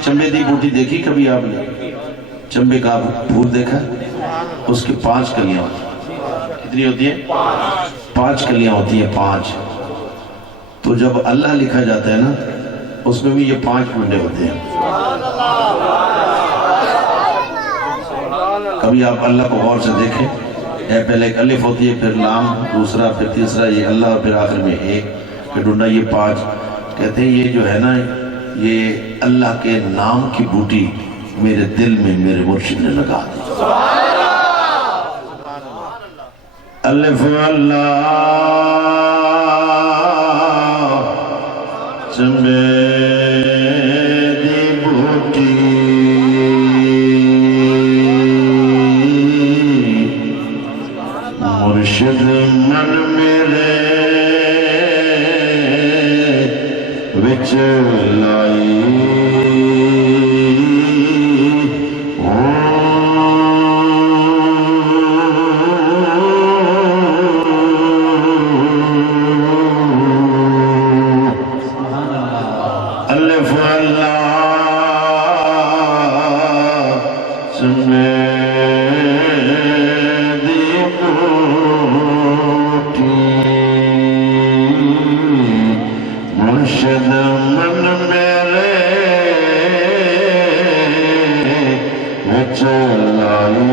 چمبے دی بوٹی دیکھی کبھی آپ نے؟ چمبے کا پھول دیکھا؟ اس کی 5 کلیاں ہوتی ہیں۔ کتنی ہوتی ہیں؟ 5 کلیاں ہوتی ہیں، 5۔ تو جب اللہ لکھا جاتا ہے نا، اس میں بھی یہ 5 منڈے ہوتے ہیں۔ کبھی آپ اللہ کو غور سے دیکھیں، پہلے ایک الف ہوتی ہے، پھر لام، دوسرا، پھر تیسرا یہ اللہ، اور پھر آخر میں ایک، پھر ڈھونڈا یہ 5۔ کہتے ہیں یہ جو ہے نا، یہ اللہ کے نام کی بوٹی میرے دل میں میرے مرشد نے لگا دی۔ الف اللہ چمبے دی بوٹی، مرشد من میرے وچ لائی، الف اللہ چمبے دی بوٹی، مرشد من میرے وچ لائی،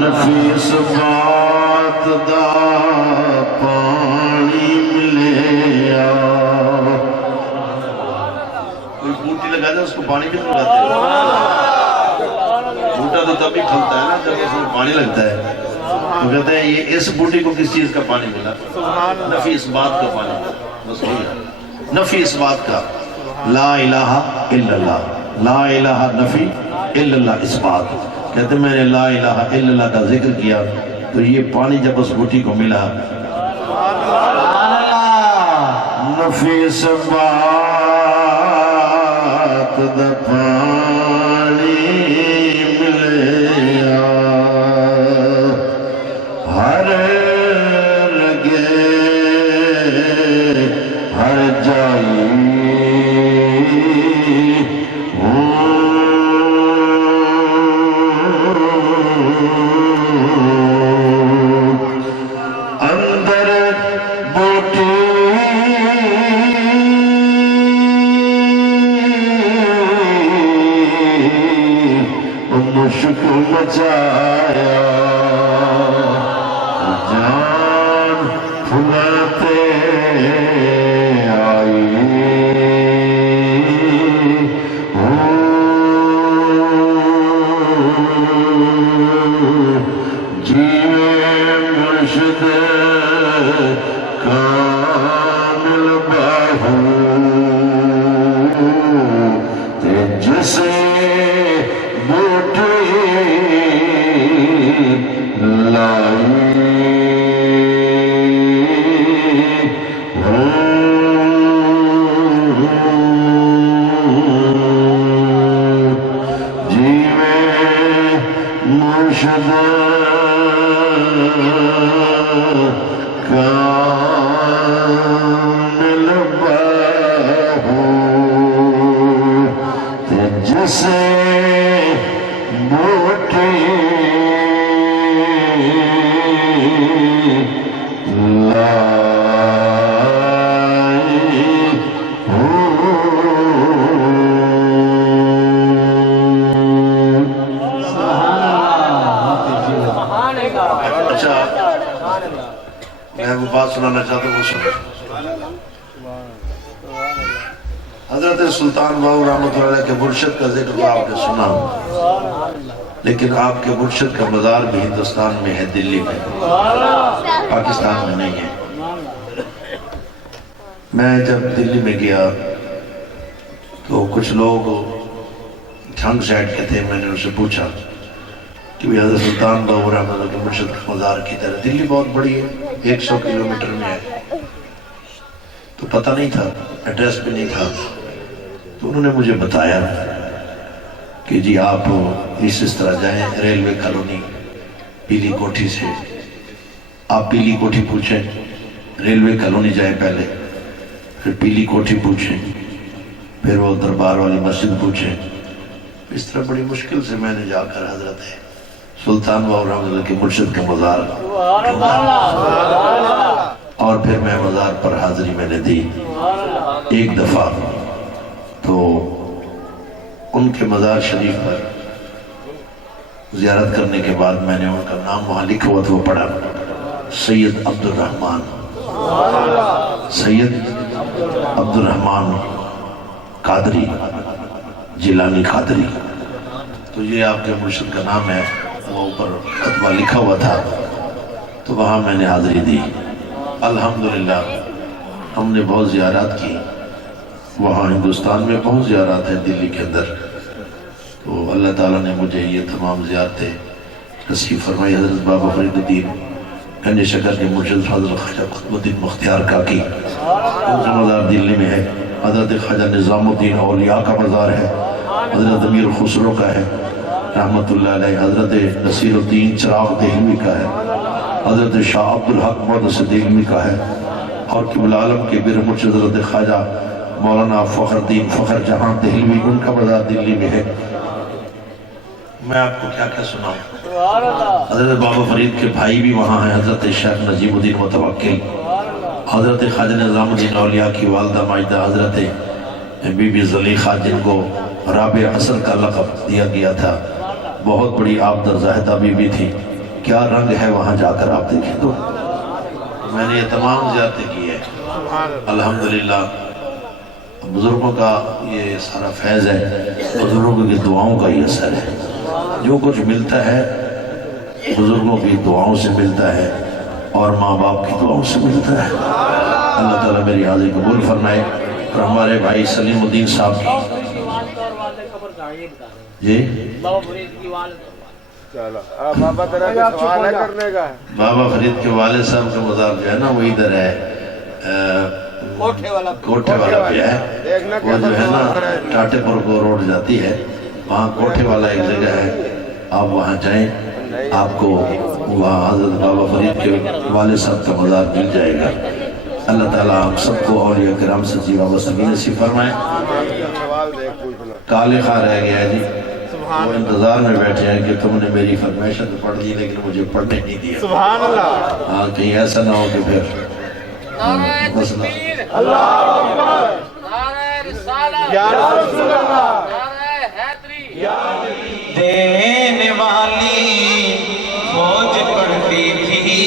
نفیس بات دا پانی ملیا۔ کوئی بوٹی لگا دے، اس کو پانی بھی لگاتے ہیں۔ بوٹا تو تب بھی پھلتا ہے نا جب اس میں پانی لگتا ہے۔ تو کہتے ہیں یہ اس بوٹی کو کس چیز کا پانی ملا؟ نفی اس بات کا پانی ملا، بس ہو گیا۔ نفی اس بات کا، لا الہ الا اللہ، لا الہ نفی الا اللہ اس بات۔ کہتے ہیں میں نے لا الہ الا اللہ کا ذکر کیا تو یہ پانی جب اس بوٹی کو ملا، نفیس بات دا پانی ملیا، ہر لگے ہر جائی، اندر بوٹی مشک مچایا، جان پھلاتے آئی، جیوے مرشد کامل باہو، تے جسے بوٹی لائی، جیوے مرشد کامل باہو، تے جسے بوٹی لائی، اچھا میں وہ بات سنانا چاہتا ہوں، وہ سنو۔ حضرت سلطان باؤ رحمۃ اللہ علیہ کے مرشد کا ذکر آپ نے سنا، لیکن آپ کے مرشد کا مزار بھی ہندوستان میں ہے، دلی میں، پاکستان میں نہیں ہے۔ میں جب دلی میں گیا تو کچھ لوگ جھنگ سائڈ کے تھے، میں نے ان سے پوچھا کہ حضرت سلطان باہو رحمۃ اللہ کے مرشد کا مزار کدھر ہے؟ دلی بہت بڑی ہے، 100 کلومیٹر میں ہے، تو پتہ نہیں تھا، ایڈریس بھی نہیں تھا۔ تو انہوں نے مجھے بتایا کہ جی آپ اس طرح جائیں ریلوے کالونی پیلی کوٹھی سے، آپ پیلی کوٹھی پوچھیں، ریلوے کالونی جائیں پہلے، پھر پیلی کوٹھی پوچھیں، پھر وہ دربار والی مسجد پوچھیں۔ اس طرح بڑی مشکل سے میں نے جا کر حضرت سلطان باہو رحمۃ اللہ کے مرشد کا مزار اور پھر میں مزار پر حاضری میں نے دی ایک دفعہ۔ تو ان کے مزار شریف پر زیارت کرنے کے بعد میں نے ان کا نام وہاں لکھا ہوا تھا، وہ پڑھا، سید عبد الرحمن، سید عبد الرحمن قادری، جیلانی قادری۔ تو یہ آپ کے مرشد کا نام ہے، وہ اوپر خطبہ لکھا ہوا تھا، تو وہاں میں نے حاضری دی۔ الحمدللہ ہم نے بہت زیارات کی وہاں، ہندوستان میں بہت زیارات ہیں دلی کے اندر، تو اللہ تعالیٰ نے مجھے یہ تمام زیارتیں نصیب فرمائی۔ حضرت بابا فرید الدین گنج شکر کے مرشد حضرت خواجہ قطب الدین مختیار کاکی، ان کا مزار دلی میں ہے۔ حضرت خواجہ نظام الدین اولیاء کا مزار ہے، حضرت امیر خسرو کا ہے رحمت اللہ علیہ، حضرت نصیر الدین چراغ دہلوی کا ہے، حضرت شاہ عبدالحق محدث دہلوی کا ہے، اور قبلہ عالم کے بر مرشد حضرت خواجہ مولانا فخر الدین فخر جہاں دہلوی، ان کا مزار دلی میں ہے۔ میں آپ کو کیا کیا سناؤں؟ حضرت بابا فرید کے بھائی بھی وہاں ہیں، حضرت شیخ نجیب الدین متوکل، حضرت خواجہ نظام الدین اولیاء کی والدہ ماجدہ حضرت بی بی زلیخا، جن کو رابع عصر کا لقب دیا گیا تھا، بہت بڑی آبدہ زاہدہ بی بی تھی، کیا رنگ ہے وہاں جا کر آپ دیکھیں۔ تو میں نے یہ تمام زیارتیں کی ہے الحمدللہ۔ بزرگوں کا یہ سارا فیض ہے، بزرگوں کی دعاؤں کا ہی اثر ہے، جو کچھ ملتا ہے بزرگوں کی دعاؤں سے ملتا ہے اور ماں باپ کی دعاؤں سے ملتا ہے۔ اللہ تعالیٰ میری حاضری قبول فرمائے۔ اور ہمارے بھائی سلیم الدین صاحب جی بابا تیرا کیا سوال ہے کرنے کا؟ بابا فرید کے والد صاحب کا مزار جو ہے نا وہ ادھر ہے، کوٹھے والا بھی ہے، وہ جو ہے نا ٹاٹے پور کو روڈ جاتی ہے، وہاں کوٹھے والا ایک جگہ ہے، آپ وہاں جائیں، آپ کو وہاں حضرت بابا فرید کے والد صاحب کا مزار مل جائے گا۔ اللہ تعالیٰ آپ سب کو اولیاء کرام سے جی وابستگی نصیب فرمائے۔ کالے خواہ رہ گیا ہے جی، وہ انتظار میں بیٹھے ہیں کہ تم نے میری فرمائشت تو پڑھ دی لیکن مجھے پڑھنے نہیں دیا۔ سبحان اللہ۔ ہاں کہیں ایسا نہ ہو کہ پھر نعرہ تکبیر، اللہ اکبر، نعرہ رسالت، یا رسول اللہ، نعرہ حیدری، دے